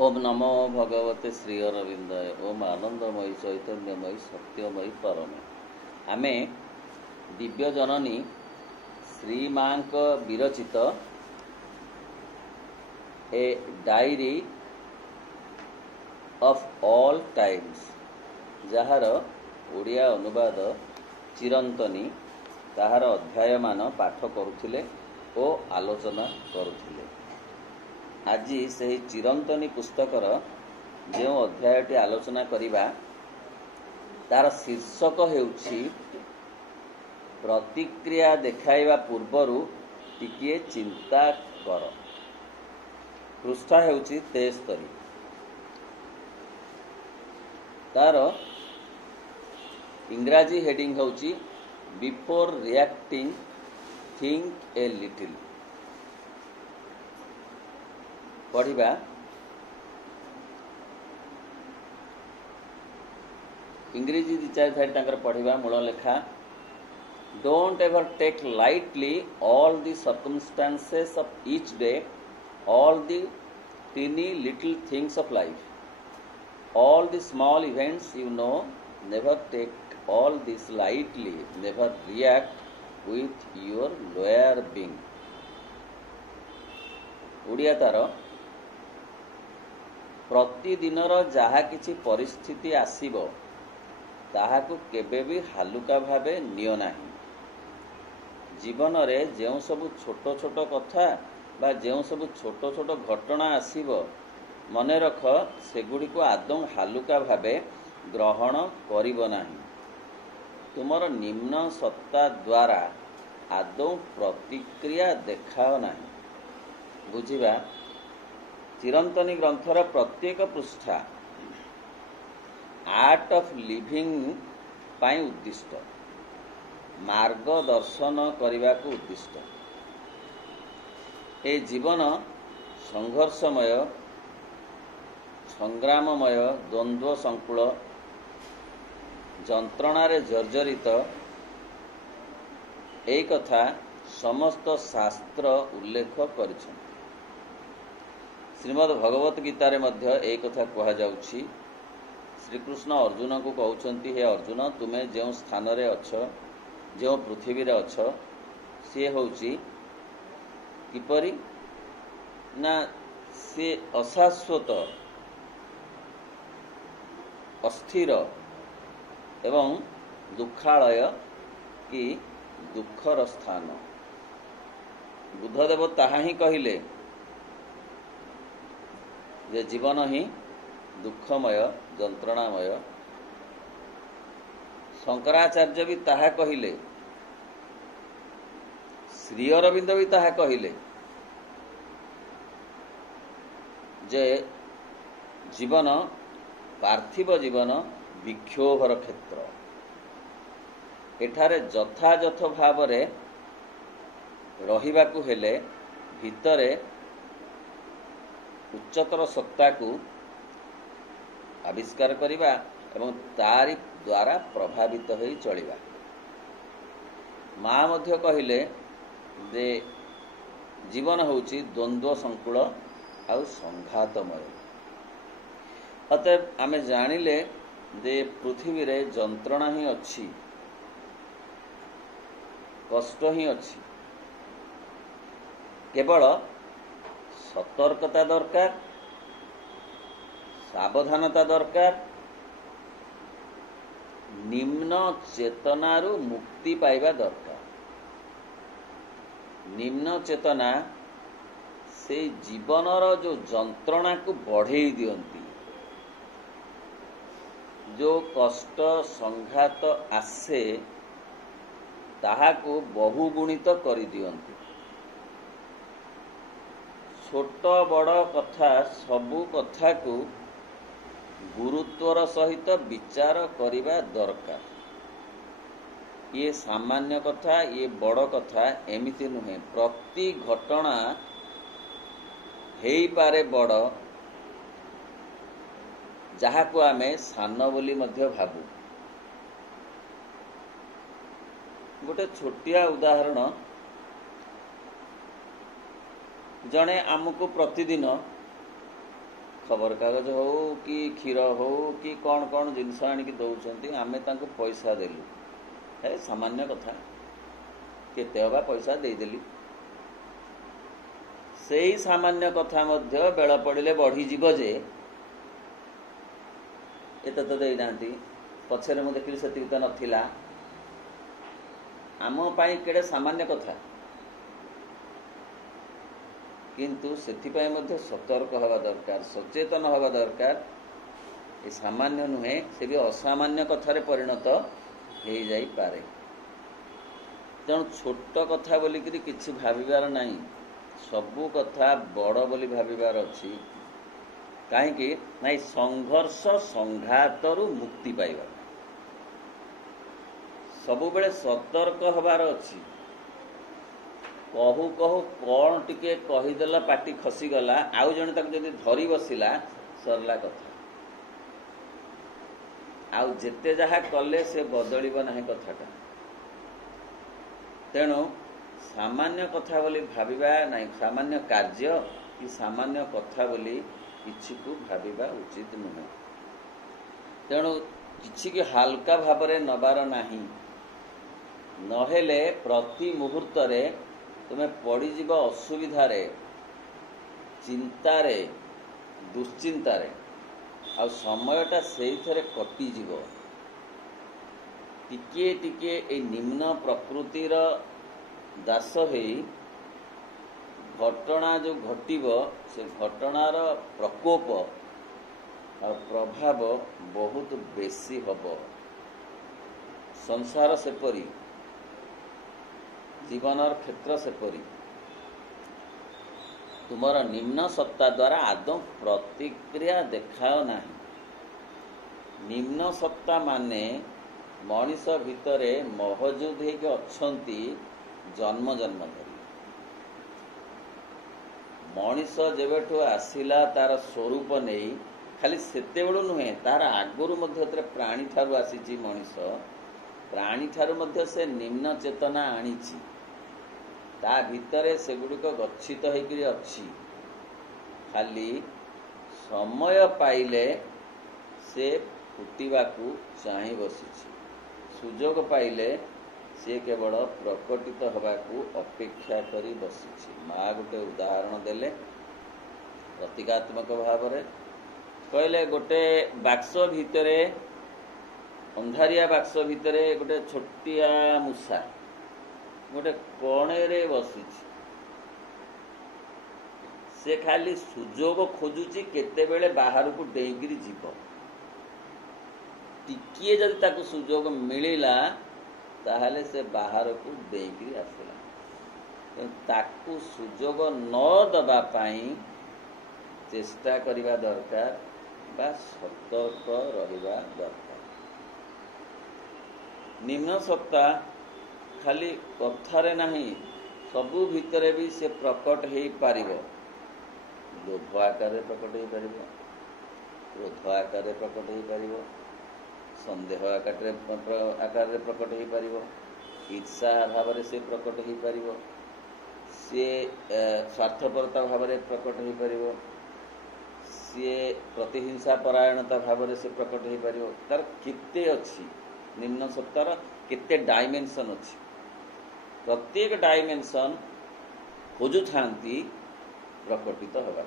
ओम नमो भगवते श्री अरविंदाय। ओम आनंदमयी चैतन्यमयी सत्यमयी परमे। आमे दिव्य जननी श्री मांक विरचित a diary of all times जार ओडिया अनुवाद चिरंतनी ताहार अध्यायमान पाठ करुथिले ओ आलोचना करुथिले। आज से चिरंतनी पुस्तकर जो अध्यायटी आलोचना करिबा तार शीर्षक हेउछि प्रतिक्रिया देखाइबा पूर्वरु टिकिए चिंता कर। पृष्ठ हेउछि 73। तार इंग्राजी हेडिंग हेउछि before reacting think a little. पढ़िबा। इंग्रेजी दी चार थारी तांकर पढ़िबा। मूल लेखा don't ever take lightly all the circumstances of each day, all the tiny little things of life, all the small events you know. Never take all this lightly, never react with your lower being. Odia तार प्रतिदिनर जहा किछि परिस्थिति आसीबो ताहाकु केबे भी हालुका भावे neo नाही। जीवन रे जेउ सब छोट छोट कथा बा जेउ सब छोट छोट घटना आसीबो मने रख सेगुड़ी को आदौ हालुका भावे ग्रहण करिब नाही। तुमर निम्न सत्ता द्वारा आदौ प्रतिक्रिया देखाओ नाही। बुझिबा। चिरंतनी ग्रंथर प्रत्येक पृष्ठा आर्ट ऑफ लिविंग पाई उद्दिष्ट, मार्गदर्शन करने को उद्दिष्ट। ए जीवन संघर्षमय, संग्राममय, द्वंद्व संकुल, जंत्रणारे जर्जरित एक कथा समस्त शास्त्र उल्लेख करिछन। श्रीमद् भगवत गीतारे मध्य एक कथा कहा जाउछि। श्रीकृष्ण अर्जुन को कहउछन्ति, हे अर्जुन तुमे जो स्थान रे अछ, जो पृथ्वी रे अछ से होउछि किपरि ना से अशाश्वत, अस्थिर एवं दुखालय कि दुखर स्थान। बुद्धदेव ताहा ही कहिले जे जीवन ही दुखमय, जंत्रणामय। शंकराचार्य भी ताहा कहिले, श्री अरविंद भी ताहा कहिले जे जीवन पार्थिव जीवन विक्षोभर क्षेत्र। एठारे यथायथ भाव रे रहिबाकु हेले भितरे उच्चतर सत्ता को आविष्कार करिबा एवं तारी द्वारा प्रभावित होई चलिबा। माँ मध्य कहिले जे जीवन होउछि द्वंद्व संकुल आउ संघातमय। अतएव आमे जानिले जे पृथ्वी रे जंत्रणा ही अछि, कष्ट ही अछि। केवल सतर्कता दरकार, सावधानता दरकार, निम्न चेतनारू मुक्ति पाइबा दरकार। निम्न चेतना से जीवनर जो जंत्रणा को बढ़ेई दियंती, जो कष्ट संघात आसे ताहाको बहुगुणित करि दियंती। छोट बड़ कथा सबु कथा को गुरुत्वर सहित विचार करिबा दरकार। ये सामान्य कथा, ये बड़ कथा एमिति नुहे। प्रति घटना हेई पारे बड़, जहा को आमे सान बोली मध्य भाबू। गोटे छोटिया उदाहरण जड़े आमको प्रतिदिन खबरकागज हो कि क्षीर हो कि कौन कौन जिनस आनिक दौरान आम तांको पैसा देलु है सामान्य कथा केते हवा पैसा देदेली से ही सामान्य कथा मध्य बेल पड़े बढ़ी जीव जे एत तो देना पछरे मुझे देखिली से तो नथिला आम पाई केड़े सामान्य कथा किंतु सेथिपाई मध्य सतर्क हवा दरकार सचेतन हवा दरकार ये सामान्य नुहे से भी असामान्य कथारे परिणत हो जाई पारे तेणु छोट कथा बोलिकी किछि भाबिबार नहीं सबू कथा बड़ बोली भाबिबार अछि कहीं नाई संघर्ष संघातरु मुक्ति पाइबा सबु बेले सतर्क हबार अछि कहू कहू कौन टिके कहीदेला पाटी खसीगला आउ जने ताक जदि धरी बसिला सरला कथा आउ जेते जहा कले से बदलिब नाही कथाटा तेणु सामान्य कथा बोली भाबिबा नाही सामान्य कार्य कि सामान्य कथा बोली किछि को भाबिबा उचित नुहे तेणु किछि के हल्का भाबरे नबार नाही नहेले प्रति मुहूर्त रे तुम्हें पड़ीज असुविधार चिंतार दुश्चिंतार आ समयटा से कटिज टिके टिके ए निम्न प्रकृतिर दास हो घटना जो घटिब से घटनार प्रकोप और प्रभाव बहुत बेसी हब संसार सेपरी जीवनर क्षेत्र सेपरी तुमर निम्न सत्ता द्वारा आदौ प्रतिक्रिया देखाओ नहीं निम्न सत्ता माने मनीष भितरे मौजूद होके अच्छंती जन्म जन्म धरी मनीष जेबेठु आसिला तार स्वरूप नहीं खाली सेते बेलू नुहे तार आगुरु मध्य प्राणी ठारू आसीची मनीष प्राणी ठारू मध्य से निम्न चेतना आनीची ता भितरे से गुड़िक गच्छित होकर अच्छी खाली समय पाइले से फुटिबाकू चाहि बसी सुजोग पाइले से केवल प्रकटित हवाकू अपेक्षा करी बसी माँ गोटे उदाहरण देले प्रतीकात्मक भाव में कहले गोटे बाक्स भितरे अंधारिया बाक्स भितरे गोटे छोटिया मूषा गोटे कणे बसी से खाली सुजोग खोजुची केतेबेले बाहर को डेईगिरी जीव टिकिए जदि ताकू सुजोग मिलिला ताहले से बाहर को डेईगिरी आसला ताकू सुजोग न दबा पाई चेष्टा करिबा दरकार बा सतर्क रहिबा दरकार निम्न सत्ता खाली कथारे नहीं सबू भितरे भी से प्रकट हो पारिबो लोभ आकार प्रकट हो पारिबो क्रोध आकार प्रकट हो पारिबो संदेह आकार प्रकट हो पारिबो ईर्षा भाव से प्रकट हो पारिबो सी स्वार्थपरता भाव प्रकट हो पारिबो सी प्रतिहिंसा परायणता भाव से प्रकट हो पारिबो तार केते अछि निम्न सत्तार केते डायमेंशन अछि प्रत्येक डायमेंशन खोजु थांती प्रकटित हवा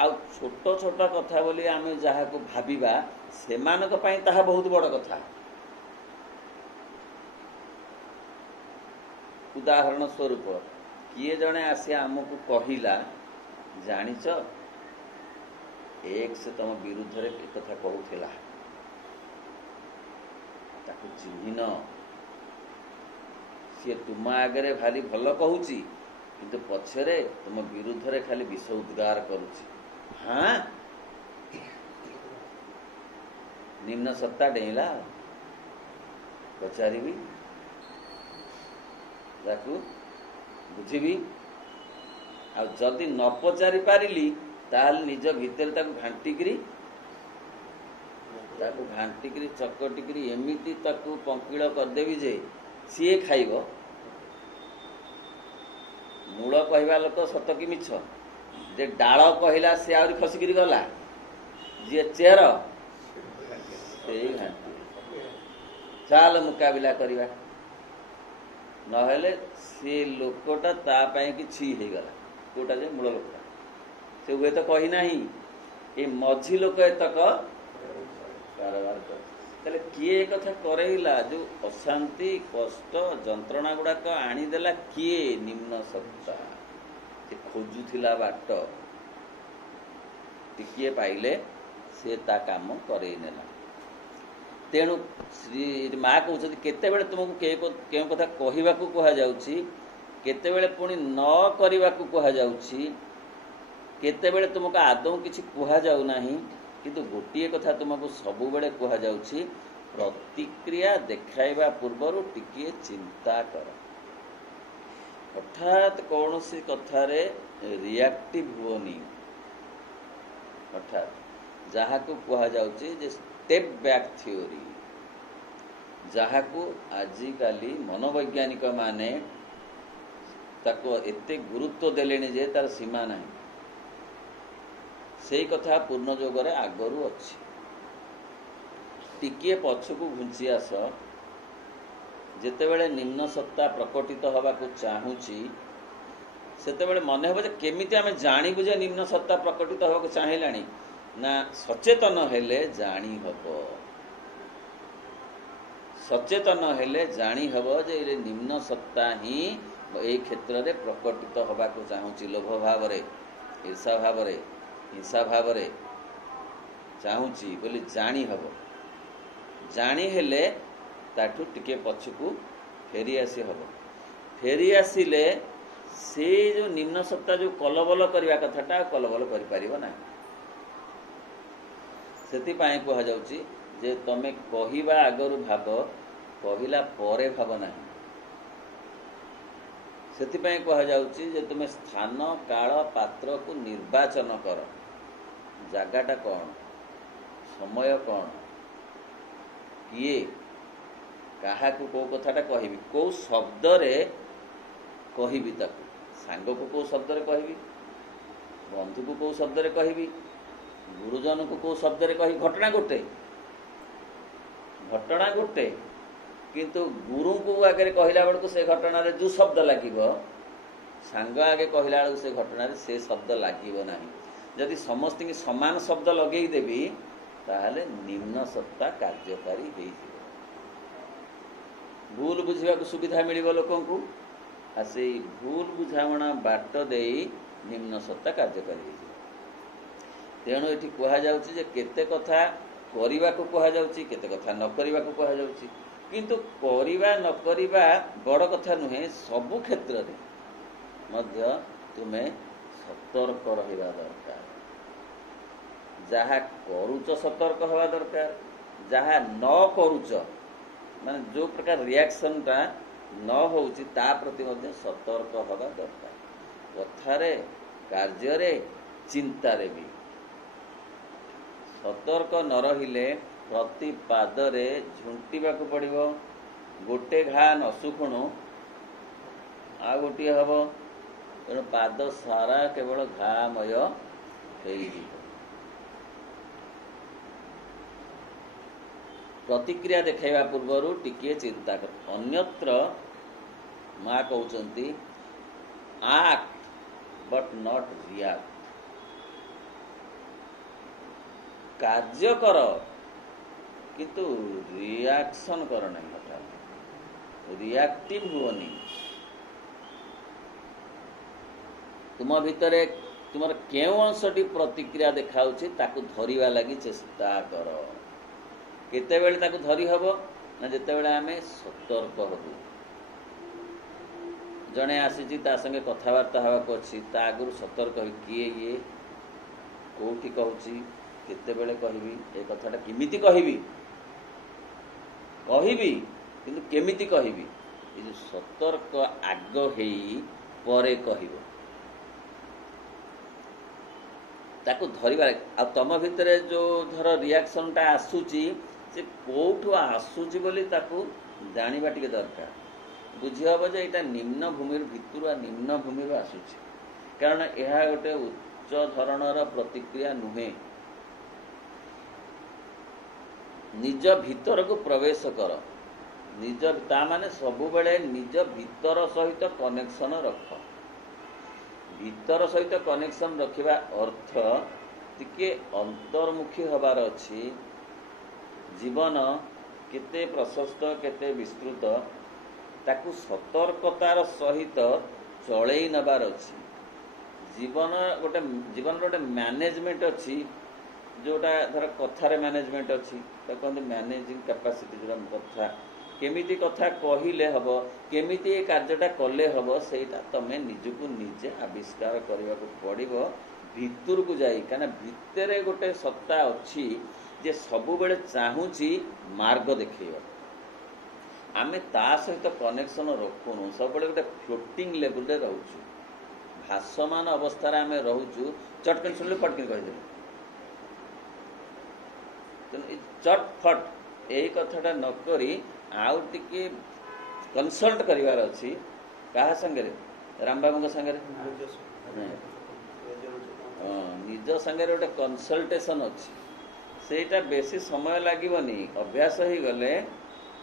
आ छोट छोट कथा बोली आमे जहा को भाबिबा सेमानक पई ताहा बहुत बड़ कथा उदाहरण स्वरूप किए जने आसी आमको कहिला जानिच एक से तुम विरुद्ध रे कथा कहूथिला ताकू चिन्हिन सी तुम आगे भारी भल कहूची किंतु पछरे तुम विरुद्ध रे खाली विष उद्गार करुची हाँ निम्न सत्ता डेला पचारि ताकू बुझी आ जदि न पचारि पारिली ताल निज भितर ताकू घांटिकी चकटिकी एमती ताकू पंकिल करदेवी जे सी खाइब मूल कहवा लोक सत कि मिछ जे डाल कहला सी आहरी खसिकी गला, जी चेर से घाटी चाल मुकाबिला करवा नहेले से लोकटा तापाई कि छि हो गला जोटा जे मूल लोकटा से हुए तो कही ना ये मझी लोक एतक कारोबार कर किए कथा करेला जो अशांति कष्ट जंत्रणा गुड़ाक आनीदेला किए निम्न सत्ता से खोजुला बाट टिकिए पाइले से ता काम करई नेला। तेणु श्री माँ कहते केतेबेले तुमको केउ कथा कहवाकू कहा जाउछि, केतेबेले पुणी न करवाकू कहा जाउछि, केतेबेले तुमको आदौ किछि कहा जाउ नाही, किंतु गोटिए कथा तुमको सबुबेले कहा जाउछि प्रतिक्रिया देखाइबा पूर्वरु टिकिए चिंता कर। हठात कौन सी कथारे रिएक्टिव हुओनी, हठात जहाँ को कहा जाउछि जे स्टेप बैक थ्योरी, जहाँ को आजिकाली मनोवैज्ञानिक माने ताको एते गुरुत्व देलेनी जे तार सीमा नहीं। से कथा पूर्ण जोगरे आगरू अच्छी टिकिए पछकू घुंची आस जेतेबेले निम्न सत्ता प्रकटित हवा को चाहूची सेतेबेले मन हे केमिति आमे जानिबु जे निम्न सत्ता प्रकटित हवा को चाहिलानी ना सचेतन हेले जानी हबो, सचेतन हेले जानी हबो जे ये निम्न सत्ता ही ए क्षेत्र रे प्रकटित हवा को चाहूची लोभ भाव रे ईर्षा भाव रे हिंसा भाव रे चाहूची बोली जानी हबो। जानी हेले ताठू टिके पछकू फेरी आसी हबो, फेरी आसिले से जो निम्न सत्ता जो कलबल करवा कथाटा कलबल करि परिबो ना। सेति पाए कहा जाउची जे तमे कहिबा आगरु भाव कहिला परे भाव ना। सेति पाए कहा जाउची जे तुमे स्थान काल पात्र को निर्वाचन कर, जगाटा कौन समय कौन किए क्या कौ कथाटा कहबी कौ शब्द रे कहबी, ताकू सांग को कौ शब्द रे कहबी, बंधु को कौ शब्द रे कहबी, गुरुजन को कौ शब्द रे कहबी। घटना गोटे किंतु गुरु को आगे कहला बेलू से घटना रे जो शब्द लगे सांग आगे कहला बेलू से घटना रे से शब्द लगे ना। जदि समस्त की समान शब्द लगे देवी ताहले निम्न सत्ता कार्यकारी हो भूल बुझा सुविधा मिल लोक से भूल बुझामणा बाट दे निम्न सत्ता कार्यकारी हो। तेणु ये कहुचे केते कथा करने को कहुचे केते कथा न करने को कहुचे, किंतु करिबा न करिबा बड़ कथा नुहे। सबु क्षेत्र में मध्य तुम्हें सतर्क रहिबा दरकार, जहाँ करुच सतर्क हवा दरकार, जहाँ न करुच माने जो प्रकार रिएक्शन टा न होउची ता प्रति मध्य सतर्क हवा दरकार। कथारे कार्य रे चिंता रे भी सतर्क न रहिले प्रति पादरे झुंटिबा को पड़िबो। गोटे घा न सुखुणु आ गोटे हबो, तेणु पाद सारा केवल घामय होइबो। प्रतिक्रिया देखाइबा पूर्वरु टिकिए चिंता कर। अन्यत्र माँ कहउचंती एक्ट बट नॉट रिएक्ट, कार्य कर किंतु रिएक्शन कर नहीं, हटात रिएक्टिव हुओनी। तुम भितरे तुमर केउ अंशटी प्रतिक्रिया देखाउछि ताकू धरिबा लागि चेष्टा कर। केतेबेले ताकू धरी हबो ना जेतेबेले आमे सतर्क हबु। जने आसीची ता संगे कथावार्ता हवा अच्छी ता आगुरु सतर्क हो किए ये कोठी कहूची केतेबेले कहबी ए कथाटा केमिति कहबी किंतु केमिति कहबी ये जो सतर्क आग हेई परे कहबो ताकू धरिबा। आ तम भितरे जो धर रिएक्शन टा आसुची से कोठु आसुची बोली ताकू जानिबा टिके दरकार। बुझी हम जे यहाँ निम्न भूमि भितर निम्न भूमि आसूची, कारण यह गोटे उच्च ଉଚ୍च ଧରଣର ପ୍ରତିକ୍ରିୟା ନୁହେଁ। ନିଜ ଭିତରକୁ ପ୍ରବେଶ କର। ତା ମାନେ ସବୁବେଳେ ନିଜ ଭିତର ସହିତ କନେକ୍ସନ ରଖ। ଭିତର ସହିତ କନେକ୍ସନ ରଖିବା ଅର୍ଥ ଟିକେ ଅନ୍ତର୍ମୁଖୀ ହେବାର ଅଛି। ଜୀବନ କେତେ ପ୍ରଶସ୍ତ କେତେ ବିସ୍ତୃତ ତାକୁ ସତର୍କତାର ସହିତ ଚଳେଇ ନେବାର ଅଛି। ଜୀବନର ଗୋଟେ ମ୍ୟାନେଜମେଣ୍ଟ ଅଛି, ଯେଉଁଟା ଧର କଥାରେ ମ୍ୟାନେଜମେଣ୍ଟ ଅଛି, ତାକୁ କହନ୍ତି ମ୍ୟାନେଜିଂ କାପାସିଟି। ଯେଉଁଟା କଥା କେମିତି କଥା କହିଲେ ହେବ, କେମିତି ଏ କାର୍ଯ୍ୟଟା କଲେ ହେବ, ସେଇଟା ତମେ ନିଜକୁ ନିଜେ ଆବିଷ୍କାର କରିବାକୁ ପଡ଼ିବ ଭିତରକୁ ଯାଇ। କାହିଁକିନା ଭିତରେ ଗୋଟେ ସତ୍ତା ଅଛି ଯେ ସବୁବେଳେ ଚାହୁଁଛି ମାର୍ଗ ଦେଖେଇବ। ଆମେ ତା ସହିତ କନେକ୍ସନ ରଖୁନୁ, ସବୁବେଳେ ଗୋଟେ ଫ୍ଲୋଟିଂ ଲେବୁଲରେ ରହୁଛୁ, ଭାସମାନ ଅବସ୍ଥାରେ ଆମେ ରହୁଛୁ। ଚଟକିନି ଶୁଣିଲେ ପଟକିନି କହିଦେବୁ। ତେଣୁ ଏ ଚଟ୍ ଫଟ୍ ଏଇ କଥାଟା ନ କରି ଆଉ ଟିକେ କନସଲ୍ଟ କରିବାର ଅଛି। କାହା ସାଙ୍ଗରେ? ରାମବାବୁଙ୍କ ସାଙ୍ଗରେ। ନିଜ ସାଙ୍ଗରେ ଗୋଟେ କନସଲ୍ଟେସନ ଅଛି। ସେଇଟା ବେଶୀ ସମୟ ଲାଗିବନି, ଅଭ୍ୟାସ ହେଇଗଲେ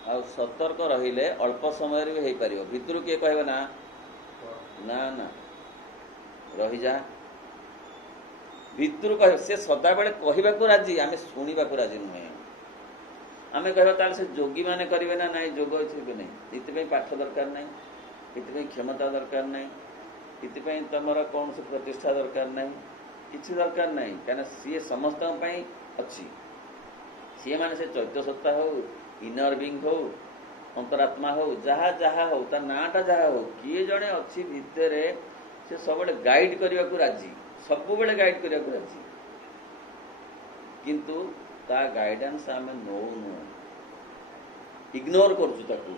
ଆଉ ସତର୍କ ରହିଲେ ଅଳ୍ପ ସମୟରେ ବି ହେଇପାରିବ। ଭିତରୁ କିଏ କହିବ ନା ନା ନା ରହିଯା, ଭିତରୁ କହିବ। ସେ ସଦାବେଳେ କହିବାକୁ ରାଜି, ଆମେ ଶୁଣିବାକୁ ରାଜି ନୁହେଁ। ଆମେ କହିବା ତାହେଲେ ସେ ଯୋଗୀମାନେ କରିବେ ନା ନାଇଁ, ଯୋଗ ଅଛି କି ନାହିଁ, ଏଥିପାଇଁ ପାଠ ଦରକାର ନାହିଁ, ଏଥିପାଇଁ କ୍ଷମତା ଦରକାର ନାହିଁ, ଏଥିପାଇଁ ତମର କୌଣସି ପ୍ରତିଷ୍ଠା ଦରକାର ନାହିଁ, କିଛି ଦରକାର ନାହିଁ। କାହିଁକିନା ସିଏ ସମସ୍ତଙ୍କ ପାଇଁ ଅଛି। ସିଏ ମାନେ ସେ ଚୈତ୍ୟ ସତ୍ତା ହଉ, ଇନର ବିଙ୍ଗ ହଉ, ଅନ୍ତରାତ୍ମା ହଉ, ଯାହା ଯାହା ହଉ, ତା ନାଁଟା ଯାହା ହଉ, କିଏ ଜଣେ ଅଛି ଭିତରେ, ସେ ସବୁବେଳେ ଗାଇଡ୍ କରିବାକୁ ରାଜି, ସବୁବେଳେ ଗାଇଡ୍ କରିବାକୁ ରାଜି। କିନ୍ତୁ ତା ଗାଇଡାନ୍ସ ଆମେ ନଉନୁ, ଇଗ୍ନୋର କରୁଛୁ ତାକୁ।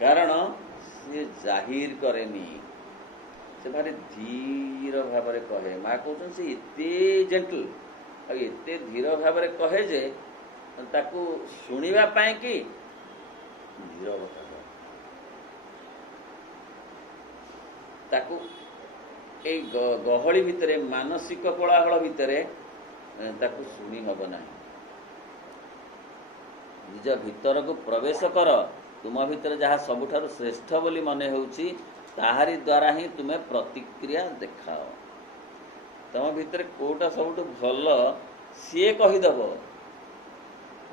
କାରଣ ସିଏ ଜାହିର କରେନି, ସେ ଭାରି ଧୀର ଭାବରେ କହେ। ମା କହୁଛନ୍ତି ସେ ଏତେ ଜେଣ୍ଟଲ ଆଉ ଏତେ ଧୀର ଭାବରେ କହେ ଯେ ତାକୁ ଶୁଣିବା ପାଇଁ କି ଧୀରବତା ତାକୁ ଏଇ ଗହଳି ଭିତରେ, ମାନସିକ କୋଳାହଳ ଭିତରେ ତାକୁ ଶୁଣି ହେବ ନାହିଁ। ନିଜ ଭିତରକୁ ପ୍ରବେଶ କର। ତୁମ ଭିତରେ ଯାହା ସବୁଠାରୁ ଶ୍ରେଷ୍ଠ ବୋଲି ମନେ ହେଉଛି ତାହାରି ଦ୍ୱାରା ହିଁ ତୁମେ ପ୍ରତିକ୍ରିୟା ଦେଖାଅ। ତମ ଭିତରେ କୋଉଟା ସବୁଠୁ ଭଲ ସିଏ କହିଦେବ।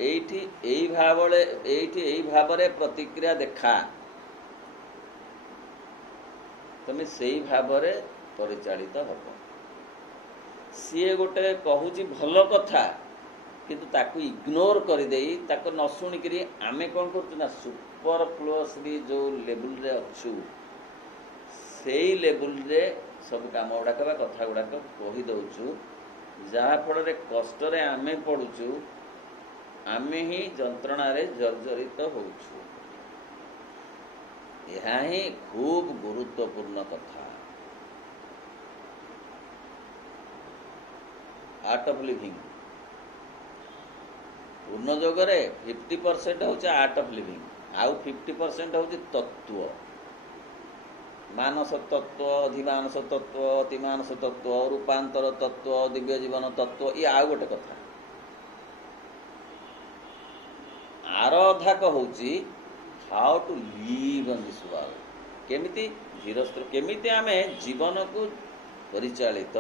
ଏଇଠି ଏଇ ଭାବରେ ପ୍ରତିକ୍ରିୟା ଦେଖା, ତମେ ସେଇ ଭାବରେ ପରିଚାଳିତ ହେବ। ସିଏ ଗୋଟେ କହୁଛି ଭଲ କଥା, କିନ୍ତୁ ତାକୁ ଇଗ୍ନୋର କରିଦେଇ, ତାକୁ ନ ଶୁଣିକିରି ଆମେ କ'ଣ କରୁଛୁ ନା ସୁପରଫ୍ଲୁଅସଲି ଯେଉଁ ଲେବୁଲରେ ଅଛୁ, ସେଇ ଲେବୁଲରେ ସବୁ କାମ ଗୁଡ଼ାକ ବା କଥା ଗୁଡ଼ାକ କହିଦେଉଛୁ, ଯାହାଫଳରେ କଷ୍ଟରେ ଆମେ ପଡ଼ୁଛୁ, ଆମେ ହିଁ ଯନ୍ତ୍ରଣାରେ ଜର୍ଜରିତ ହେଉଛୁ। ଏହା ହିଁ ଖୁବ୍ ଗୁରୁତ୍ୱପୂର୍ଣ୍ଣ କଥା। Art of living. ପୂର୍ଣ୍ଣ ଯୋଗରେ 50% ହେଉଛି ଆର୍ଟ ଅଫ୍ ଲିଭିଂ, ଆଉ 50% ହେଉଛି ତତ୍ତ୍ୱ। ମାନସ ତତ୍ତ୍ୱ, ଅଧିମାନସ ତତ୍ତ୍ୱ, ଅତିମାନସ ତତ୍ତ୍ୱ, ରୂପାନ୍ତର ତତ୍ତ୍ୱ, ଦିବ୍ୟ ଜୀବନ ତତ୍ତ୍ୱ, ଇଏ ଆଉ ଗୋଟେ କଥା। ଆରାଧକ ହେଉଛି how to live on this world. କେମିତି ଧୀରସ୍ଥିର, କେମିତି ଆମେ ଜୀବନକୁ ପରିଚାଳିତ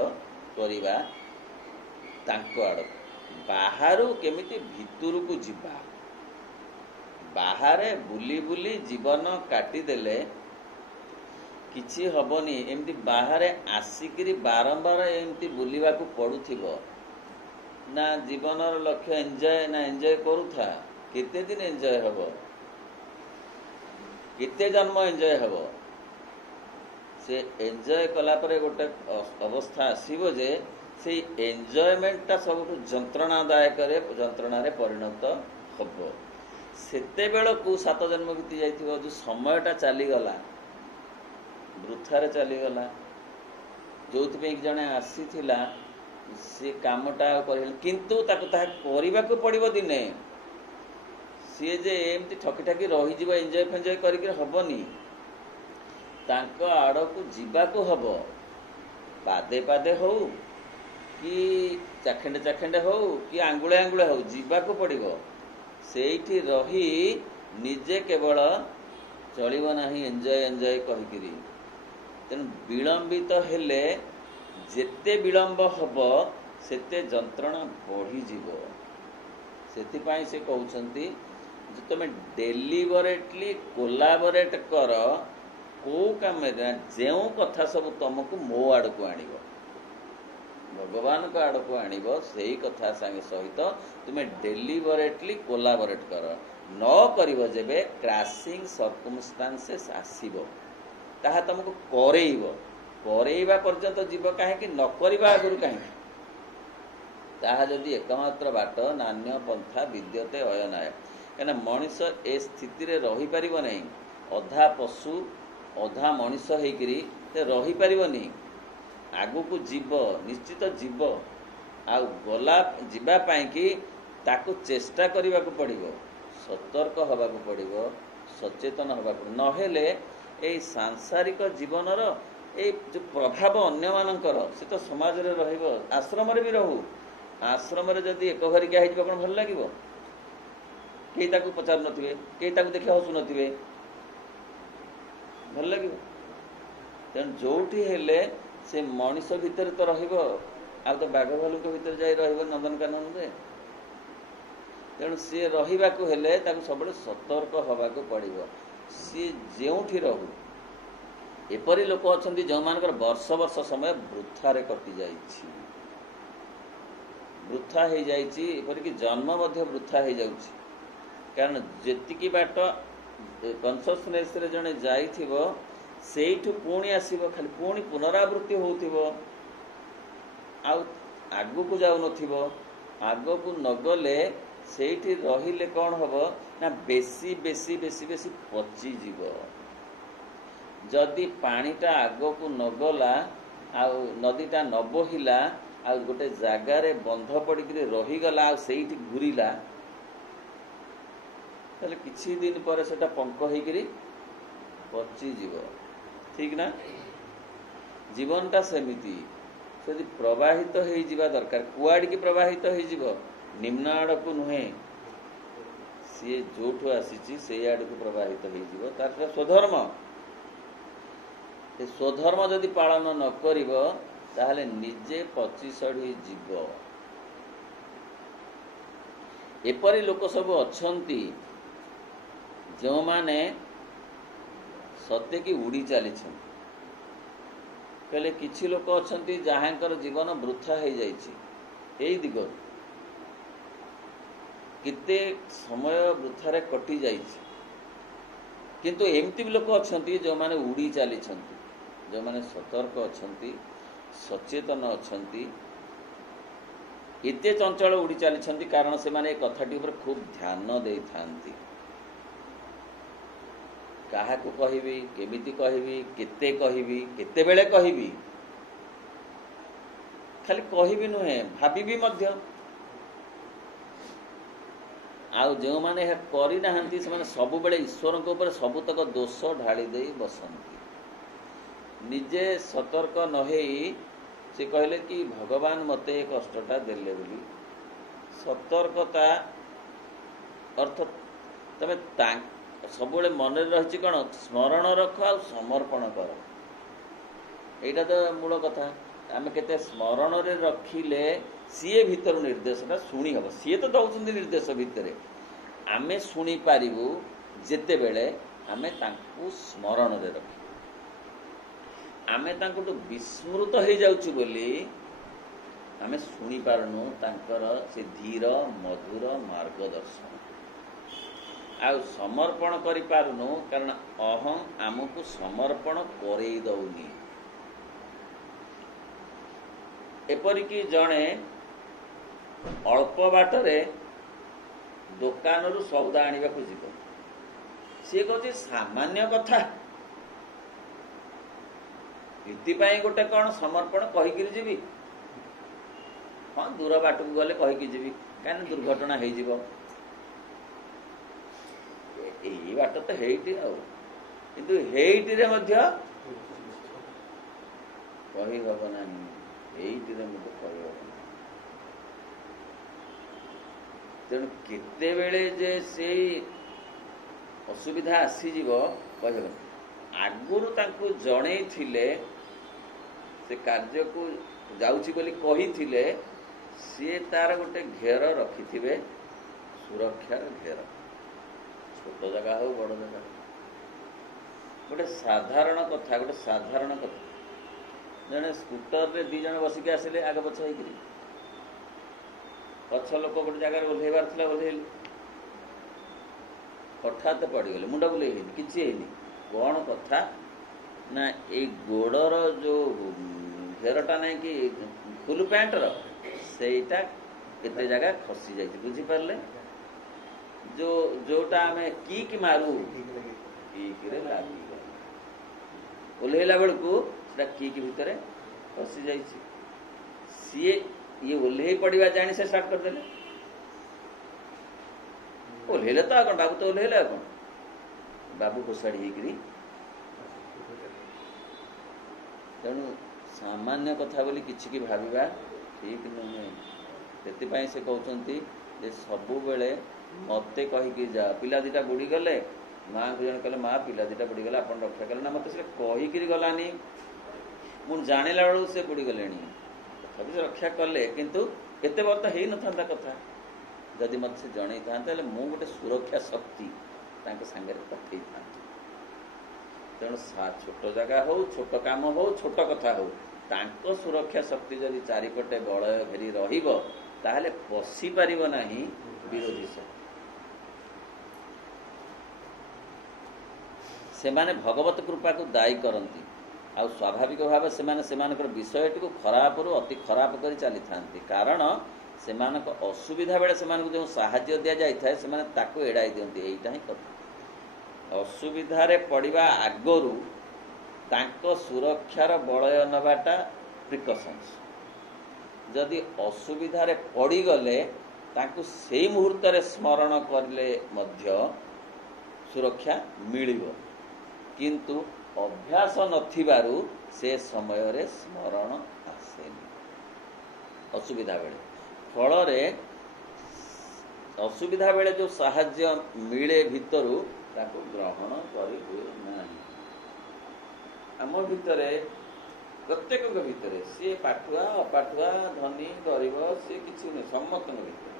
କରିବା ତାଙ୍କ ଆଡ଼କୁ, ବାହାରୁ କେମିତି ଭିତରକୁ ଯିବା। ବାହାରେ ବୁଲି ବୁଲି ଜୀବନ କାଟିଦେଲେ କିଛି ହବନି। ଏମିତି ବାହାରେ ଆସିକିରି ବାରମ୍ବାର ଏମିତି ବୁଲିବାକୁ ପଡୁଥିବ ନା। ଜୀବନର ଲକ୍ଷ୍ୟ ଏନ୍ଜୟ, ନା ଏନ୍ଜୟ କରୁଥା। କେତେ ଦିନ ଏନ୍ଜୟ ହେବ, କେତେ ଜନ୍ମ ଏନ୍ଜୟ ହେବ। ସେ ଏନ୍ଜୟ କଲା ପରେ ଗୋଟେ ଅବସ୍ଥା ଆସିବ ଯେ ସେଇ ଏନ୍ଜୟମେଣ୍ଟଟା ସବୁଠୁ ଯନ୍ତ୍ରଣାରେ ପରିଣତ ହେବ। ସେତେବେଳକୁ 7 ଜନ୍ମ ବିତି ଯାଇଥିବ। ଯେଉଁ ସମୟଟା ଚାଲିଗଲା, ବୃଥାରେ ଚାଲିଗଲା, ଯେଉଁଥିପାଇଁ ଜଣେ ଆସିଥିଲା ସେ କାମଟା ଆଉ କରିହେଲା, କିନ୍ତୁ ତାକୁ ତାହା କରିବାକୁ ପଡ଼ିବ ଦିନେ। ସିଏ ଯେ ଏମିତି ଠକି ଠାକି ରହିଯିବ, ଏନ୍ଜୟ ଫେନ୍ଜୟ କରିକି ହେବନି। ତାଙ୍କ ଆଡ଼କୁ ଯିବାକୁ ହେବ। पादे पादे हो कि चाखेंडे चाखेंडे हो कि आंगुळे आंगुळे हो जीवाको पड़िबो सेठी रही निजे केवल चलिबो नाही एंजॉय एंजॉय कहिकिरी तेणु विलंबित हेले जेते विलंब हब सेते जंत्रणा बढ़ी जीवो सेथिपाई से कहउछंती जे तुम डेलिबरेटली कोलाबोरेट कर को काम जो कथा सब तुमको मो आड़ को आनिबो भगवान को आड़ को आनिबो सेही कथा संगे सहित तुम डेलिबरेटली कोलाबोरेट कर न करिबो जेबे क्रासिंग सर्कमस्टांसेस आसीबो ताहा तुमको करेइबो करेइबा पर्यंत जीव काहे न करिबा आगुरु काहे ताहा जदि एकमात्र बाट नान्य पंथा विद्यते अयनाय कहना मनीष ए स्थिति रे रही परिबो नहीं अधा पशु अधा मनीष हेकरी ते रही परिबो नहीं आगु को जीव निश्चित जीव आ गला जीवा पाई कि ताकु चेष्टा करबा को पड़िबो सतर्क हबा को पड़िबो सचेतन हबा को नहेले ए सांसारिक जीवनर ए जो प्रभाव अन्य मानकर से तो समाज रे रहइबो आश्रम रे भी रहू आश्रम रे जदि एक घरिका हेजबो कोन भल लागिबो केई ताकू पचार नथिबे केई ताकू देखे हसु नथिबे भल लागिबो तेन जोठी हेले से मनीष भीतर तो रहिबो आ तो बाघ भालू के भीतर जाई रहिबो नंदनकानन रे तेणु सी रहिबा को हेले ताकू सबले सतर्क हबा को पड़िबो सी जेउठी रहू एपरि लोक अछंती जो मानकर वर्ष वर्ष समय वृथा रे कटि जाईछि वृथा हो जापरिक जन्म वृथा हो जाउछि कारण जेतिकी बाट कन्ससनेस रे जने जाइथिबो सेइठु पुणी आसीबो खाली पुणी पुनरावृत्ति होउथिबो आउ आगु को जाउ नथिबो आगु को नगले सेइठी रहिले कोन हबो ना बेसी बेसी बेसी बेसी पची जीवो जदि पानीटा आगु को नगला आउ नदीटा न बहिला आ गोटे जगार बंध पड़ी रहीगला से घूरीला किछि दिन पर सेटा पंक होकरी पचिजीव ठीक ना जीवनटा सेमिति से प्रवाहित हो जिबा दरकार कुआड़ी की प्रवाहित हो जिवो निम्न आड़ को नुहे सी जोठू आसी से आड़ को प्रवाहित हो जिवो तार स्वधर्म स्वधर्म जदि पालन न करिवो ताहले निजे पची सड़ी जीव एपरी लोक सब अछंती जो माने सत्य की उड़ी चली कहले किछि लोक अछंती जहाँकर जीवन वृथा हो जाइछि दिग किते समय वृथारे कटि जाइछि किंतु एमती लोक अछंती जो माने उड़ी चली जो माने सतर्क अछंती सचेतन अछंती एते चंचल उड़ी चली कारण से माने कथाटी ऊपर खूब ध्यान दे थांती काहा को कहिबी केमिति कहिबी केते कहिबी केते बेले कहिबी खाली कहिबी नुहे भाबीबी मध्य आउ जो माने हे करि नाहंती से माने सब बेले ईश्वर को ऊपर सबतक दोष ढाली देई बसंती निजे सतर्क नहेई से कहले कि भगवान मते कष्टटा देले बोली सतर्कता अर्थ तमे सब मन रही कौन स्मरण रख आ समर्पण कर एटा तो मूल कथा आम के स्मरण रे रखिले सीए भीतर निर्देशटा शुणी हम सी तो दौरान निर्देश भितर आमे शुणी पारिबु जेते बेले आमे तांकु स्मरण रे रखी आमे तांको तो विस्मृत हो जाउछु बोली आमे शुणी पारनु तांकर से धीर मधुर मार्गदर्शन आ समर्पण करि पारनु कारण अहम आमको समर्पण करई दउनी एपरिकी जणे अल्प बाटरे दुकान रु सौदा आनिबा को जीव सी कहते सामान्य कथा इतिपाई गोटे कौन समर्पण कहीकि जीवी हाँ दूर बाट को गले कहीकि जीवी कहीं दुर्घटना हो बाट तो हेटी आ किंतु हेटी रे मध्य कही हब नहीं, एइटिरे मते कही हब नहीं। तेणु केतेबेले जे से असुविधा आसीजिव कही हब। आगुरु तांकु जणै थिले से कार्य को जाउछि बोली कहिथिले, सी तार गोटे घेर रखिथिबे, सुरक्षार घेर, छोट जगह हो बड़ जगह। गोटे साधारण कथा, गोटे साधारण कथा, जड़े स्कूटर रे 2 जण बसिक आसिले आगे पछ होइकरी, पछ लोक गोटे जगह ओल्हेबार थिला, ओल्हेइले, हठात पड़गले, मुंड बुलेइले, किछि हेनी। कौन कथा ना ए गोड़र जो घेरटा नहीं कि फुल पैंटर सेटा केते जगह खसी जाइए, बुझीपारे। जो जोटा आम किक मारू किक्रे लगी ओल्हेला बेलू से किक भितर खसी जा, सी ये ओल्हे पड़ा जानी से स्टार्ट करदे, ओल्हेले तो कौन बाबू, तो ओल्हेले कौन बाबू घोषाड़ी होकरी। तेणु सामान्य कथा बोली किछि की भाविबा ठीक नुहे। से से कहते जे सबु बेले मते कहीकि जा, पिला 2टा बुड़ी गले, माँ को जन कहले माँ पिला 2टा बुड़ी गला, अपन रक्षा कले ना, मत से कहीकि गलानी, मु जानिला बेलू से बुड़ी गले, तथापि से रक्षा कले, किंतु एते वर्त हेई नथांता कथा। जदि मत से जणई था मु गोटे सुरक्षा शक्ति तांके संगे पठेई था। तेणु छोट जगह हो, छोट काम हो, छोट कथा हो, तांको सुरक्षा शक्ति जदि चारिपटे बलय घेरी रहिबो ताहले पशि पारिबो नाही विरोधी शक्ति। से माने भगवत कृपा को दायी करती, आ स्वाभाविक भाव से विषयटी को खराब रु अति खराब कर चली था। कारण से असुविधा बेले से जो साहाय्य दि जाए से एड़ाई दिखती, यहीटा ही कथा। असुविधा रे पड़िबा आगरू तांको सुरक्षार बलय नबाटा प्रिकॉशंस। जदि असुविधा रे पड़ी गले तांको सेई मुहूर्त रे स्मरण करले मध्य सुरक्षा मिलिबो, किंतु अभ्यास नथिबारु से समय रे स्मरण आसेनी असुविधा बेले। फल रे असुविधा बेले जो साहाय्य मिले भितरु ताको ग्रहण करि हुए नाही। आम भितरे प्रत्येक भितरे सी पाठुआ अपाठुआ धनी गरीब सी किसी नहीं, समस्त भितर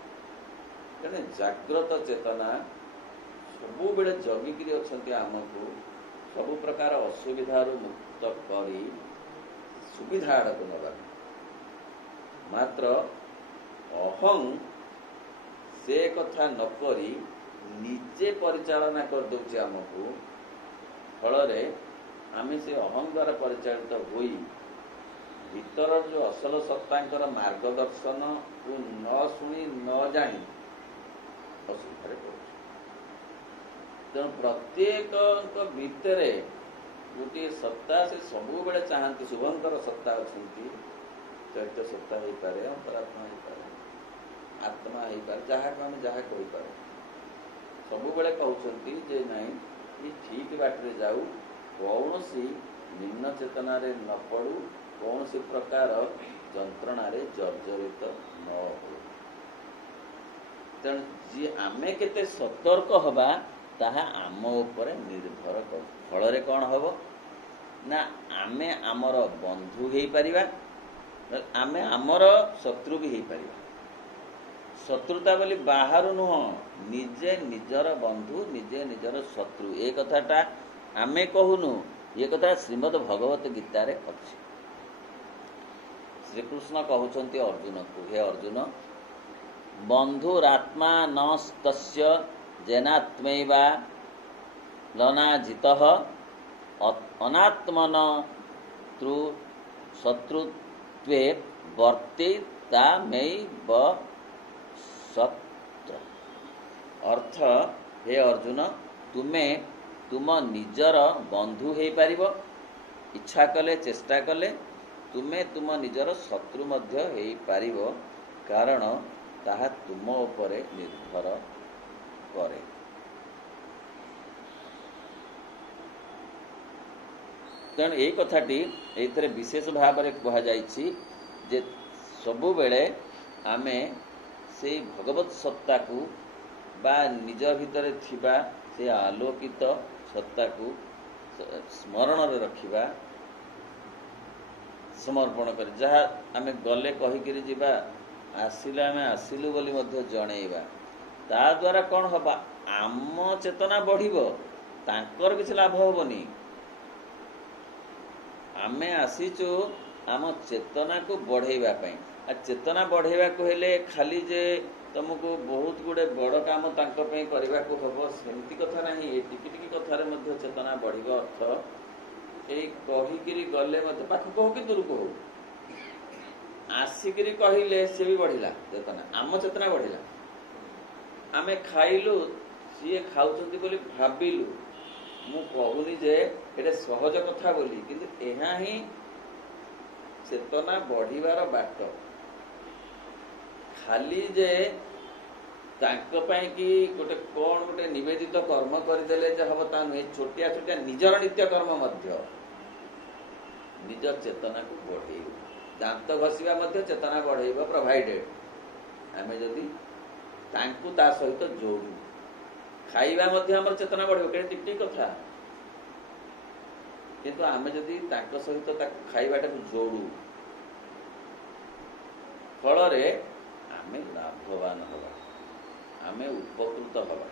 तेने जाग्रत चेतना सबु बेले जगिकी अच्छी। आमको सबु प्रकार असुविधा मुक्त करी सुविधा आड़क नवा, मात्र अहं से कथा नकरी निजे परिचालना कर दौचे आमको। फल आम से अहंकार परिचालित होई भीतर जो असल सत्तांकर मार्गदर्शन को न शुणी न जानी असुविधा पड़े। तेणु प्रत्येक भितर गोटे सत्ता से सबु बेले चाहती, शुभंकर सत्ता अच्छा, चैत्य सत्ता हो पारे, अंतरात्मा हो पारे, आत्मा हो पारे, जहाँ को आम जहाँ कहीपर सबु बेले कहते जे नहीं ये ठीक बाटरे जाऊ, कौन सी निम्न चेतना रे न पड़ू, कौन सी प्रकार जंत्रणा रे जर्जरित न हो। तेणु जी आमे केते सतर्क हबा ताहा आम उपरे निर्भर कर। फल रे कौन हबो ना आमे आमर बंधु हेई परिबा, आमे आमर शत्रु भी हेई परिबा। शत्रुता बोली बाहर नुह, निजे निजर बंधु निजे निजर शत्रु, ए कथाटा आमे कहूनु, ये कथा श्रीमद भगवत गीता रे अछि। श्रीकृष्ण कहउछन्ति अर्जुन को, हे अर्जुन बंधुरात्मा नस्तस्य जेनात्मैवा लनाजितः अनात्मन तृ शत्रुत्वे वर्तितामैव सत्र। अर्थ हे अर्जुन तुमे तुम निजर बंधु हो पारिबो, इच्छा कले चेष्टा कले तुमे तुम निजर शत्रु मध्य हो पारिबो, कारण ताहा तुम उपरे निर्भर करे। ତେଣୁ ଏଇ କଥାଟି ଏଇଥିରେ ବିଶେଷ ଭାବରେ କୁହାଯାଇଛି ଯେ ସବୁବେଳେ ଆମେ ସେଇ ଭଗବତ ସତ୍ତାକୁ ବା ନିଜ ଭିତରେ ଥିବା ସେ ଆଲୋକିତ ସତ୍ତାକୁ ସ୍ମରଣରେ ରଖିବା, ସମର୍ପଣ କରି ଯାହା ଆମେ ଗଲେ କହିକିରି ଯିବା, ଆସିଲେ ଆମେ ଆସିଲୁ ବୋଲି ମଧ୍ୟ ଜଣେଇବା। ତା ଦ୍ୱାରା କ'ଣ ହବ? ଆମ ଚେତନା ବଢ଼ିବ, ତାଙ୍କର କିଛି ଲାଭ ହବନି। ଆମେ ଆସିଛୁ ଆମ ଚେତନାକୁ ବଢ଼େଇବା ପାଇଁ। ଆଉ ଚେତନା ବଢ଼େଇବାକୁ ହେଲେ ଖାଲି ଯେ ତମକୁ ବହୁତ ଗୁଡ଼େ ବଡ଼ କାମ ତାଙ୍କ ପାଇଁ କରିବାକୁ ହବ ସେମିତି କଥା ନାହିଁ। ଏ ଟିକି ଟିକି କଥାରେ ମଧ୍ୟ ଚେତନା ବଢ଼ିବ ଅର୍ଥ ଏଇ କହିକିରି ଗଲେ ମଧ୍ୟ ପାଖକୁ ହଉ କି ଦୂରକୁ ହଉ ଆସିକିରି କହିଲେ ସିଏ ବି ବଢ଼ିଲା ଚେତନା, ଆମ ଚେତନା ବଢ଼ିଲା। ଆମେ ଖାଇଲୁ, ସିଏ ଖାଉଛନ୍ତି ବୋଲି ଭାବିଲୁ। ମୁଁ କହୁନି ଯେ ଏଇଟା ସହଜ କଥା ବୋଲି, କିନ୍ତୁ ଏହା ହିଁ ଚେତନା ବଢ଼ିବାର ବାଟ। ଖାଲି ଯେ ତାଙ୍କ ପାଇଁ କି ଗୋଟେ ନିବେଦିତ କର୍ମ କରିଦେଲେ ଯେ ହବ ତା ନୁହେଁ। ଛୋଟିଆ ଛୋଟିଆ ନିଜର ନିତ୍ୟକର୍ମ ମଧ୍ୟ ନିଜ ଚେତନାକୁ ବଢ଼େଇବ। ଦାନ୍ତ ଘଷିବା ମଧ୍ୟ ଚେତନା ବଢ଼େଇବ, ପ୍ରୋଭାଇଡେଡ୍ ଆମେ ଯଦି ତାଙ୍କୁ ତା ସହିତ ଯୋଡ଼ୁ। ଖାଇବା ମଧ୍ୟ ଆମର ଚେତନା ବଢ଼ିବ, କେତେ ଟିକ ଟିକ କଥା, କିନ୍ତୁ ଆମେ ଯଦି ତାଙ୍କ ସହିତ ତାକୁ ଖାଇବାଟାକୁ ଯୋଡ଼ୁ, ଫଳରେ ଆମେ ଲାଭବାନ ହେବା, ଆମେ ଉପକୃତ ହେବା।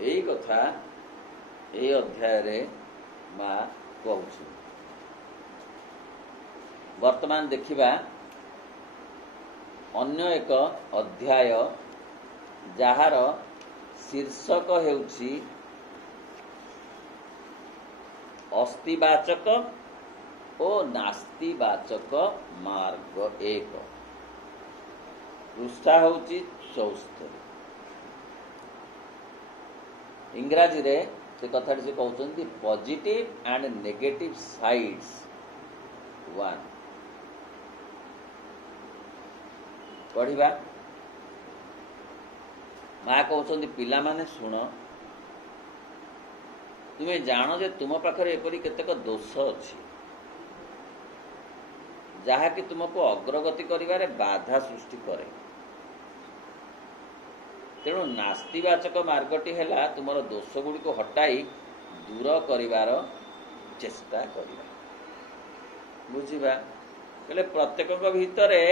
ଏଇ କଥା ଏଇ ଅଧ୍ୟାୟରେ ମା କହୁଛି। ବର୍ତ୍ତମାନ ଦେଖିବା ଅନ୍ୟ ଏକ ଅଧ୍ୟାୟ ଯାହାର ଶୀର୍ଷକ ହେଉଛି ଅସ୍ତିବାଚକ ଓ ନାସ୍ତିବାଚକ ମାର୍ଗ 1। ପୃଷ୍ଠା ହେଉଛି 74। ଇଂରାଜୀରେ ସେ କଥାଟି ସେ କହୁଛନ୍ତି ପଜିଟିଭ ଆଣ୍ଡ ନେଗେଟିଭ ସାଇଡ୍ସ 1। ପଢ଼ିବା। ମା କହୁଛନ୍ତି ପିଲାମାନେ ଶୁଣ, ତୁମେ ଜାଣ ଯେ ତୁମ ପାଖରେ ଏପରି କେତେକ ଦୋଷ ଅଛି ଯାହାକି ତୁମକୁ ଅଗ୍ରଗତି କରିବାରେ ବାଧା ସୃଷ୍ଟି କରେ। ତେଣୁ ନାସ୍ତିବାଚକ ମାର୍ଗଟି ହେଲା ତୁମର ଦୋଷ ଗୁଡ଼ିକୁ ହଟାଇ ଦୂର କରିବାର ଚେଷ୍ଟା କରିବା। ବୁଝିବା କହିଲେ ପ୍ରତ୍ୟେକଙ୍କ ଭିତରେ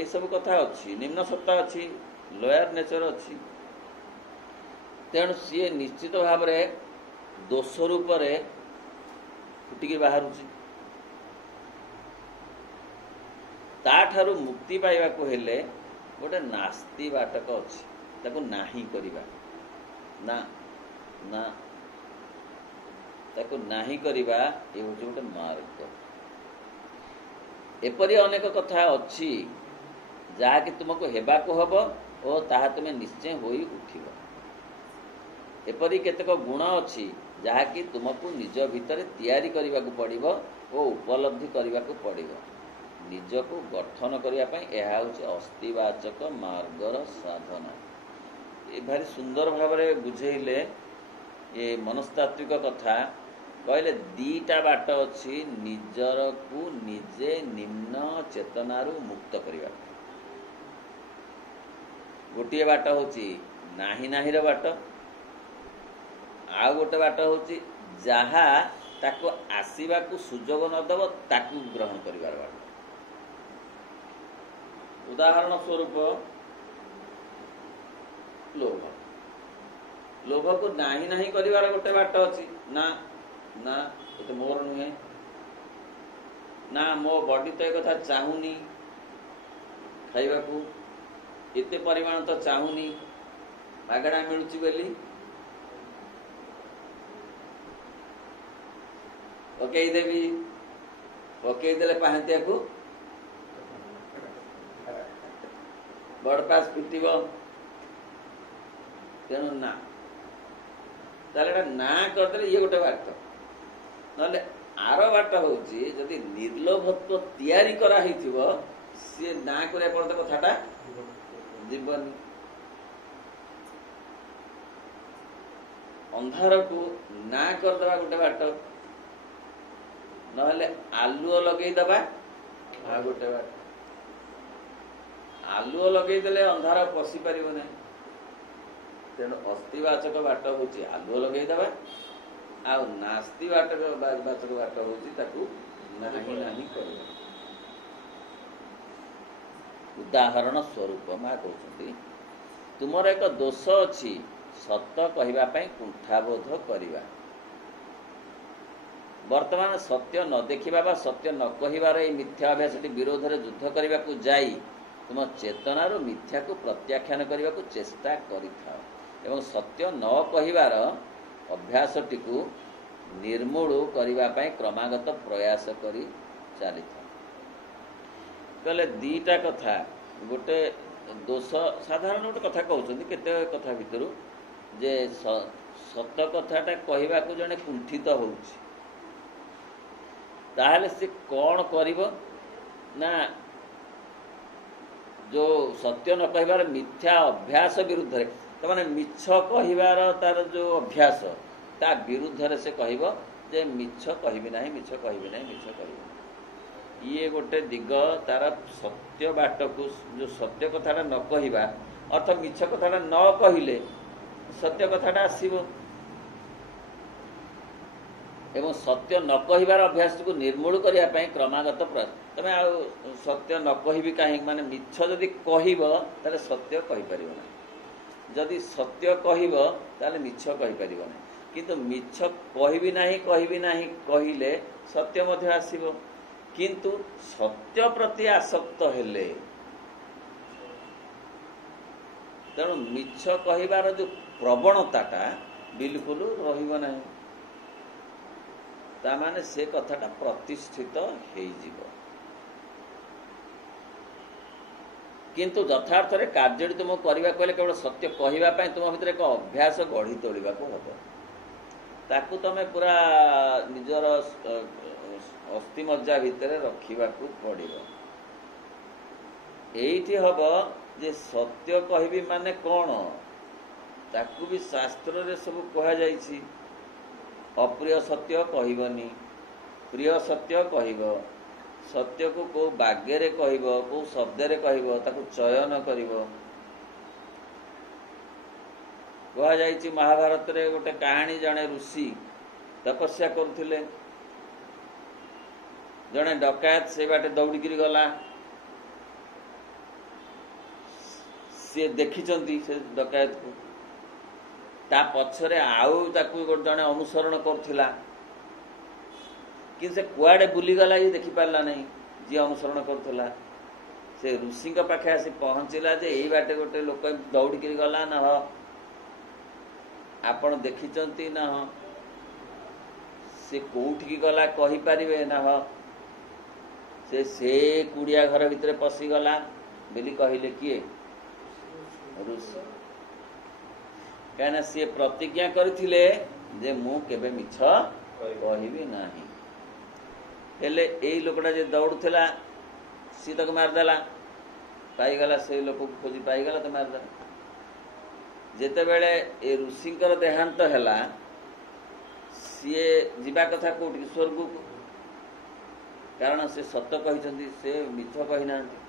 ଏସବୁ କଥା ଅଛି, ନିମ୍ନ ସତ୍ତା ଅଛି, ଲୋୟାର ନେଚର ଅଛି। ତେଣୁ ସିଏ ନିଶ୍ଚିତ ଭାବରେ ଦୋଷ ରୂପରେ ଫୁଟିକି ବାହାରୁଛି। ତାଠାରୁ ମୁକ୍ତି ପାଇବାକୁ ହେଲେ ଗୋଟେ ନାସ୍ତି ବାଟକ ଅଛି, ତାକୁ ନାହିଁ କରିବା। ନା ନା ତାକୁ ନାହିଁ କରିବା ଏ ହେଉଛି ଗୋଟେ ମାର୍ଗ। ଏପରି ଅନେକ କଥା ଅଛି ଯାହାକି ତୁମକୁ ହେବାକୁ ହବ ଓ ତାହା ତୁମେ ନିଶ୍ଚୟ ହୋଇ ଉଠିବ। ଏପରି କେତେକ ଗୁଣ ଅଛି ଯାହାକି ତୁମକୁ ନିଜ ଭିତରେ ତିଆରି କରିବାକୁ ପଡ଼ିବ ଓ ଉପଲବ୍ଧି କରିବାକୁ ପଡ଼ିବ। ନିଜକୁ ଗଠନ କରିବା ପାଇଁ ଏହା ହେଉଛି ଅସ୍ତିବାଚକ ମାର୍ଗର ସାଧନା। ଏ ଭାରି ସୁନ୍ଦର ଭାବରେ ବୁଝେଇଲେ ଏ ମନସ୍ତାତ୍ତ୍ୱିକ କଥା। କହିଲେ ଦିଟା ବାଟ ଅଛି ନିଜରକୁ ନିଜେ ନିମ୍ନ ଚେତନାରୁ ମୁକ୍ତ କରିବା। ଗୋଟିଏ ବାଟ ହେଉଛି ନାହିଁ ନାହିଁର ବାଟ, ଆଉ ଗୋଟେ ବାଟ ହେଉଛି ଯାହା ତାକୁ ଆସିବାକୁ ସୁଯୋଗ ନ ଦେବ ତାକୁ ଗ୍ରହଣ କରିବାର ବାଟ। ଉଦାହରଣ ସ୍ୱରୂପ ଲୋଭ। ଲୋଭକୁ ନାହିଁ ନାହିଁ କରିବାର ଗୋଟେ ବାଟ ଅଛି। ନା ନା ଏତେ ମୋର ନୁହେଁ, ନା ମୋ ବଡି ତ ଏ କଥା ଚାହୁଁନି ଖାଇବାକୁ, ଏତେ ପରିମାଣ ତ ଚାହୁଁନି, ମାଗଣା ମିଳୁଛି ବୋଲି ପକେଇଦେବି। ପକେଇଦେଲେ ପାହାନ୍ତିଆକୁ ବଡ଼ ପାସ୍ ଫିଟିବ। ତେଣୁ ନା, ତାହେଲେ ଏଟା ନା କରିଦେଲେ ଇଏ ଗୋଟେ ବାଟ। ନହେଲେ ଆର ବାଟ ହେଉଛି ଯଦି ନିର୍ଲୋଭତ୍ୱ ତିଆରି କରାହେଇଥିବ, ସିଏ ନା କରିବା ପର୍ଯ୍ୟନ୍ତ କଥାଟା ଯିବନି। ଅନ୍ଧାରକୁ ନା କରିଦେବା ଗୋଟେ ବାଟ, नहले आलुओ लगेदेबा आ गोटे बाट आलुओ लगेदेले अंधार पशि पार ना तेणु अस्थिवाचक बाट हूँ आलुओ लगेदेबा आ नास्तिवाचक बाट हूँ उदाहरण स्वरूप माँ कहते तुमर एक दोष अच्छी सत कहवाई कुंठाबोध करवा वर्तमान सत्य न देखा सत्य न कहबार ये मिथ्या अभ्यास विरोध में युद्ध करने को जाई तुम चेतनार मिथ्या को प्रत्याख्यान करने को चेष्टा कर सत्य न कहबार अभ्यासटी को निर्मूल करने क्रमागत प्रयास कर चली कहले दीटा कथा गोटे दोष साधारण गोटे कथा कहते केते कथा भितर जे सत कथाटा कहवा को जड़े कुंठित हो ताहले से कौन करिवो ना जो सत्य न कहबार मिथ्या अभ्यास विरुद्ध रे तो माने मिछ कहबार तार जो अभ्यास ता विरुद्ध रे से कहबो जे मिछ कहबी नाही मिछ कहबी नाही मिछ कहबी ये गोटे दिग तार सत्य बाट को जो सत्य कथाटा न कहबा अर्थ मिछ कथाटा न कहिले सत्य कथाटा आसीबो एवं सत्य न कहबार अभ्यास को निर्मूल करने क्रमागत प्रयास तमें आ सत्य न कहबी कहीं माने मिछ जदि कहब ताले सत्य कहि परिबो ना जदि सत्य कहब ताले मिछ कहि परिबो ना किंतु मिछ कहबी नाही कहिले सत्य मध्य आसीबो किंतु सत्य प्रति आसक्त हेले तेणु मिछ कहबार जो प्रवणताटा बिल्कुल रहिबो नाही तामाने से कथाटा प्रतिष्ठित हो किंतु यथार्थ रे कार्य तुम करने केवल सत्य कहवाई तुम भीतर एक अभ्यास गढ़ी तोड़ा हम ताकू तुम पूरा निजर अस्थिमज्जा भितर रखा पड़ो ये हम जे सत्य कहबी माने कौन ताकू भी शास्त्र रे सब कह जाइछि अप्रिय सत्य कहबनी प्रिय सत्य कहब सत्य को कौ बाग्य रे कहब कौ शब्द रे कहब ताकू चयन करिब कह जाइछि महाभारत रे गोटे कहानी जड़े ऋषि तपस्या करुथिले जड़े डकायत से बाटे दौड़िकी गला सी देखिचंती से डकायत को ता पछरे आउ ताकू जड़े अनुसरण करथिला कि से कुआडे बुलीगला ये देखी पारला नहीं जी अनुसरण करथिला से ऋषि पाखे आसी पहुँचला जे यही बाटे गोटे लोक दौड़िकी गला ना हो आपण देखिचंती ना हो से कोउठी गला कहि पारिबे ना हो से कुड़िया घर भितर पशिगला बोली कहले किए ऋषि कहना सी प्रतिज्ञा करथिले जे मु केबे मिछ कहबी नाही हेले एई लोकटा जे दौड़ुथिला सी तक मारदेला पाईगला से लोक खोजी पाईगला तो मारदेला जेते बेले ए ऋषिंकर देहांत हैला सी जीवा कथा कोठी स्वर्ग को कारण से सत्य कहिसंती से मिछ कहि नांती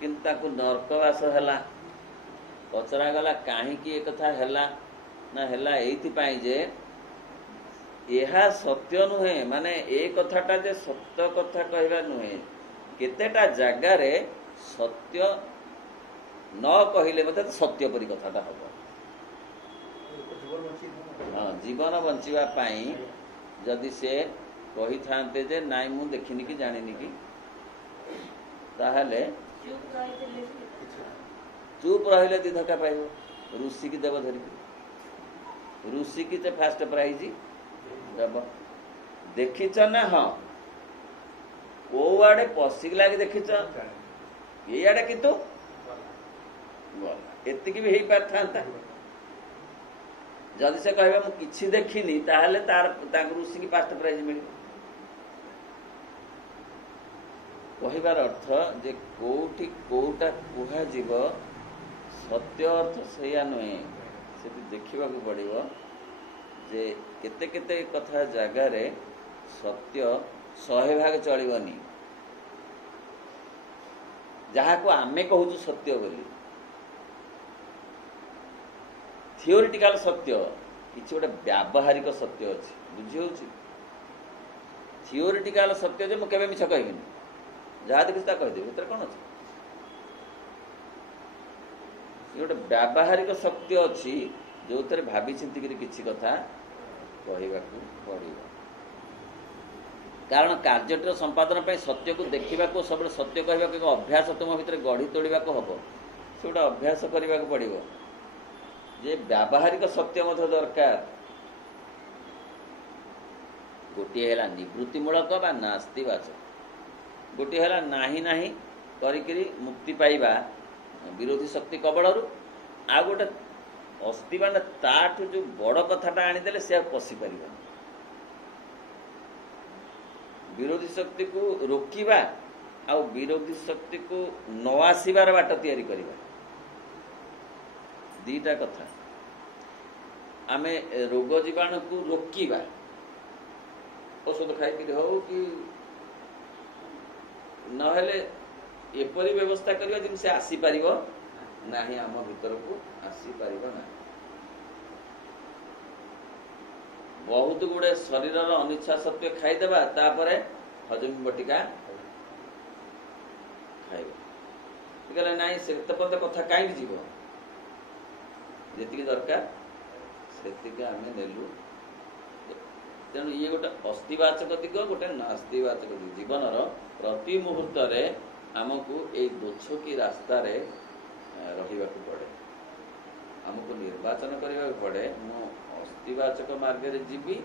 किंतु ताकू नरकवास हैला पचरा गला कहीं कथा हैला ना हैला एइथिपाई जे यह सत्य नुहे माने ए कथाटा जे सत्य कथा कहवा नुहे केतेटा जगार सत्य न कहले मत सत्य परी कथाटा हम हाँ जीवन बंचिबा जदि से कही थांते जे नाई मु देखिनी कि जानिनी कि ताहले चुप रहिले दी धक्का पाइब ऋषि की देव धरिक ऋषि की फास्ट प्राइज देव देखिच ना हाँ को आड़े पशिक लगे देखिच ये आड़े किंतु एतिक भी हो पार जदि से कह कि देखिनी ताहले तार ऋषि की फास्ट प्राइज मिल कहबार अर्थ जे कोठी कोटा कुहा जीव सत्य अर्थ सैया नुहे से देखा पड़ो जे केते केते कथा जगार सत्य 100 ଭାଗ ଚଳିବନି। ଯାହାକୁ ଆମେ କହୁଛୁ ସତ୍ୟ ବୋଲି, ଥିଓରିଟିକାଲ ସତ୍ୟ, କିଛି ଗୋଟେ ବ୍ୟାବହାରିକ ସତ୍ୟ ଅଛି। ବୁଝି ହେଉଛି? ଥିଓରିଟିକାଲ ସତ୍ୟ ଯେ ମୁଁ କେବେ ମିଛ କହିବିନି, ଯାହା ଦେଖିଛି ତା କହିଦେବି, ସେଥିରେ କ'ଣ ଅଛି? ଗୋଟେ ବ୍ୟାବହାରିକ ସତ୍ୟ ଅଛି ଯେଉଁଥିରେ ଭାବି ଚିନ୍ତିକିରି କିଛି କଥା କହିବାକୁ ପଡ଼ିବ। କାରଣ କାର୍ଯ୍ୟଟିର ସମ୍ପାଦନ ପାଇଁ ସତ୍ୟକୁ ଦେଖିବାକୁ, ସବୁବେଳେ ସତ୍ୟ କହିବାକୁ ଏକ ଅଭ୍ୟାସ ତୁମ ଭିତରେ ଗଢ଼ି ତୋଳିବାକୁ ହେବ। ସେ ଗୋଟେ ଅଭ୍ୟାସ କରିବାକୁ ପଡ଼ିବ ଯେ ବ୍ୟାବହାରିକ ସତ୍ୟ ମଧ୍ୟ ଦରକାର। ଗୋଟିଏ ହେଲା ନିବୃତ୍ତିମୂଳକ ବା ନାସ୍ତିବାଚକ, ଗୋଟିଏ ହେଲା ନାହିଁ ନାହିଁ କରିକିରି ମୁକ୍ତି ପାଇବା ବିରୋଧୀ ଶକ୍ତି କବଳରୁ, ଆଉ ଗୋଟେ ଅସ୍ତି ମାନେ ତାଠୁ ଯେଉଁ ବଡ଼ କଥାଟା ଆଣିଦେଲେ ସେ ଆଉ ପଶିପାରିବନି। ବିରୋଧୀ ଶକ୍ତିକୁ ରୋକିବା ଆଉ ବିରୋଧୀ ଶକ୍ତିକୁ ନ ଆସିବାର ବାଟ ତିଆରି କରିବା, ଦୁଇଟା କଥା। ଆମେ ରୋଗ ଜୀବାଣୁକୁ ରୋକିବା ଔଷଧ ଖାଇକିରି ହଉ କି ନହେଲେ ଏପରି ବ୍ୟବସ୍ଥା କରିବା ଯେମିତି ସେ ଆସିପାରିବ ନାହିଁ, ଆମ ଭିତରକୁ ଆସିପାରିବ ନାହିଁ। ବହୁତ ଗୁଡ଼େ ଶରୀରର ଅନିଚ୍ଛା ସତ୍ତ୍ୱେ ଖାଇଦେବା, ତାପରେ ହଜମ ବଟିକା ଖାଇବ। କହିଲେ ନାଇଁ ସେତେ ପର୍ଯ୍ୟନ୍ତ କଥା କାହିଁକି ଯିବ, ଯେତିକି ଦରକାର ସେତିକି ଆମେ ନେଲୁ। ତେଣୁ ଇଏ ଗୋଟେ ଅସ୍ତିବାଚକ ଦିଗ, ଗୋଟେ ନାସ୍ତିବାଚକ ଦିଗ। ଜୀବନର ପ୍ରତି ମୁହୂର୍ତ୍ତରେ ଆମକୁ ଏଇ ଦୋଛକି ରାସ୍ତାରେ ରହିବାକୁ ପଡ଼େ, ଆମକୁ ନିର୍ବାଚନ କରିବାକୁ ପଡ଼େ। ମୁଁ ଅସ୍ତିବାଚକ ମାର୍ଗରେ ଯିବି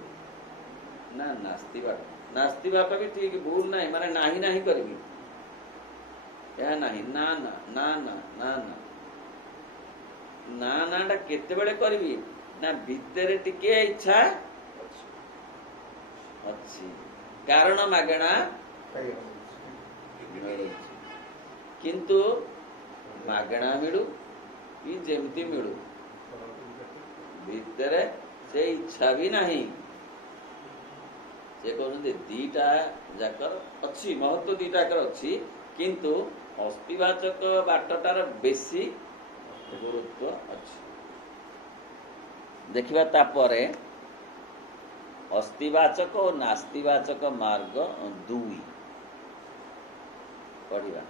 ନା ନାସ୍ତିବାଚକ। ନାସ୍ତିବାଚକ ବି ଠିକ, ଭୁଲ ନାହିଁ, ମାନେ ନାହିଁ ନାହିଁ କରିବି, ଏହା ନାହିଁ, ନା ନା ନା ନା ନା ନା ନା ନାଟା କେତେବେଳେ କରିବି ନା ଭିତରେ ଟିକେ ଇଚ୍ଛା ଅଛି, କାରଣ ମାଗଣା ମିଳୁଛି। କିନ୍ତୁ ମାଗଣା ମିଳୁ କି ଯେମିତି ମିଳୁ, ଭିତରେ ସେ ଇଚ୍ଛା ବି ନାହିଁ। ସେ କହୁଛନ୍ତି ଦିଟା ଯାକର ଅଛି ମହତ୍ଵ, ଦିଟା ଯାକର ଅଛି, କିନ୍ତୁ ଅସ୍ତିବାଚକ ବାଟଟାର ବେଶୀ ଗୁରୁତ୍ୱ ଅଛି। ଦେଖିବା ତାପରେ ଅସ୍ତିବାଚକ ଓ ନାସ୍ତିବାଚକ ମାର୍ଗ ଦୁଇ ପଢ଼ିବା।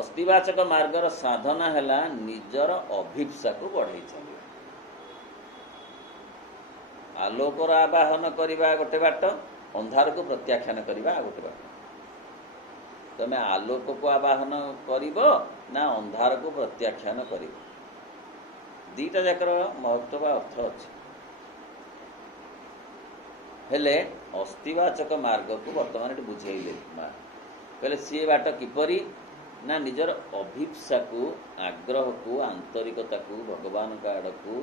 ଅସ୍ତିବାଚକ ମାର୍ଗର ସାଧନା ହେଲା ନିଜର ଅଭିପ୍ସାକୁ ବଢ଼େଇ ଚାଲିବା। ଆଲୋକର ଆବାହନ କରିବା ଗୋଟେ ବାଟ, ଅନ୍ଧାରକୁ ପ୍ରତ୍ୟାଖ୍ୟାନ କରିବା ଆଉ ଗୋଟେ ବାଟ। ତମେ ଆଲୋକକୁ ଆବାହନ କରିବ ନା ଅନ୍ଧାରକୁ ପ୍ରତ୍ୟାଖ୍ୟାନ କରିବ, ଦିଟା ଯାକର ମହତ୍ଵ ବା ଅର୍ଥ ଅଛି। ହେଲେ ଅସ୍ତିବାଚକ ମାର୍ଗକୁ ବର୍ତ୍ତମାନ ଏଠି ବୁଝେଇଲେ କହିଲେ ସିଏ ବାଟ କିପରି ନା ନିଜର ଅଭିପ୍ସାକୁ, ଆଗ୍ରହକୁ, ଆନ୍ତରିକତାକୁ ଭଗବାନଙ୍କ ଆଡ଼କୁ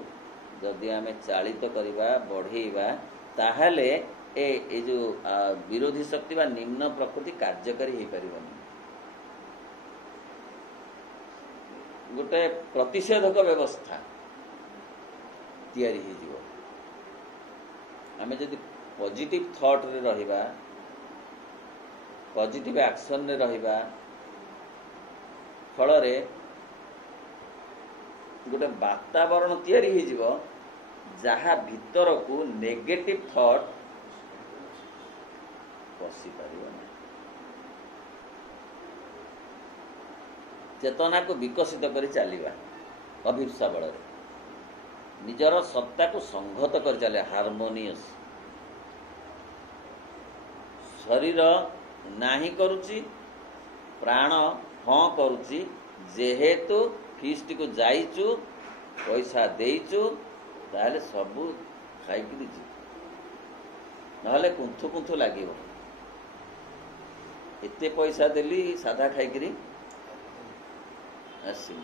ଯଦି ଆମେ ଚାଳିତ କରିବା, ବଢ଼େଇବା, ତାହେଲେ ଏ ଯେଉଁ ବିରୋଧୀ ଶକ୍ତି ବା ନିମ୍ନ ପ୍ରକୃତି କାର୍ଯ୍ୟକାରୀ ହେଇପାରିବନି। ଗୋଟେ ପ୍ରତିଷେଧକ ବ୍ୟବସ୍ଥା ତିଆରି ହେଇଯିବ। ଆମେ ଯଦି ପଜିଟିଭ ଥଟ୍ରେ ରହିବା, ପଜିଟିଭ ଆକ୍ସନରେ ରହିବା, ଫଳରେ ଗୋଟେ ବାତାବରଣ ତିଆରି ହେଇଯିବ ଯାହା ଭିତରକୁ ନେଗେଟିଭ ଥଟ୍ ପଶିପାରିବ ନାହିଁ। ଚେତନାକୁ ବିକଶିତ କରି ଚାଲିବା ଅଭିପ୍ସା ବଳରେ, ନିଜର ସତ୍ତାକୁ ସଂହତ କରି ଚାଲିବା, ହାରମୋନିୟସ। ଶରୀର ନାହିଁ କରୁଛି, ପ୍ରାଣ ହଁ କରୁଛି, ଯେହେତୁ ଫିଷ୍ଟକୁ ଯାଇଛୁ, ପଇସା ଦେଇଛୁ, ତାହେଲେ ସବୁ ଖାଇକିରି ଯିବୁ, ନହେଲେ କୁନ୍ଥୁ କୁନ୍ଥୁ ଲାଗିବ। ଏତେ ପଇସା ଦେଲି ସାଧା ଖାଇକିରି ଆସିବୁ,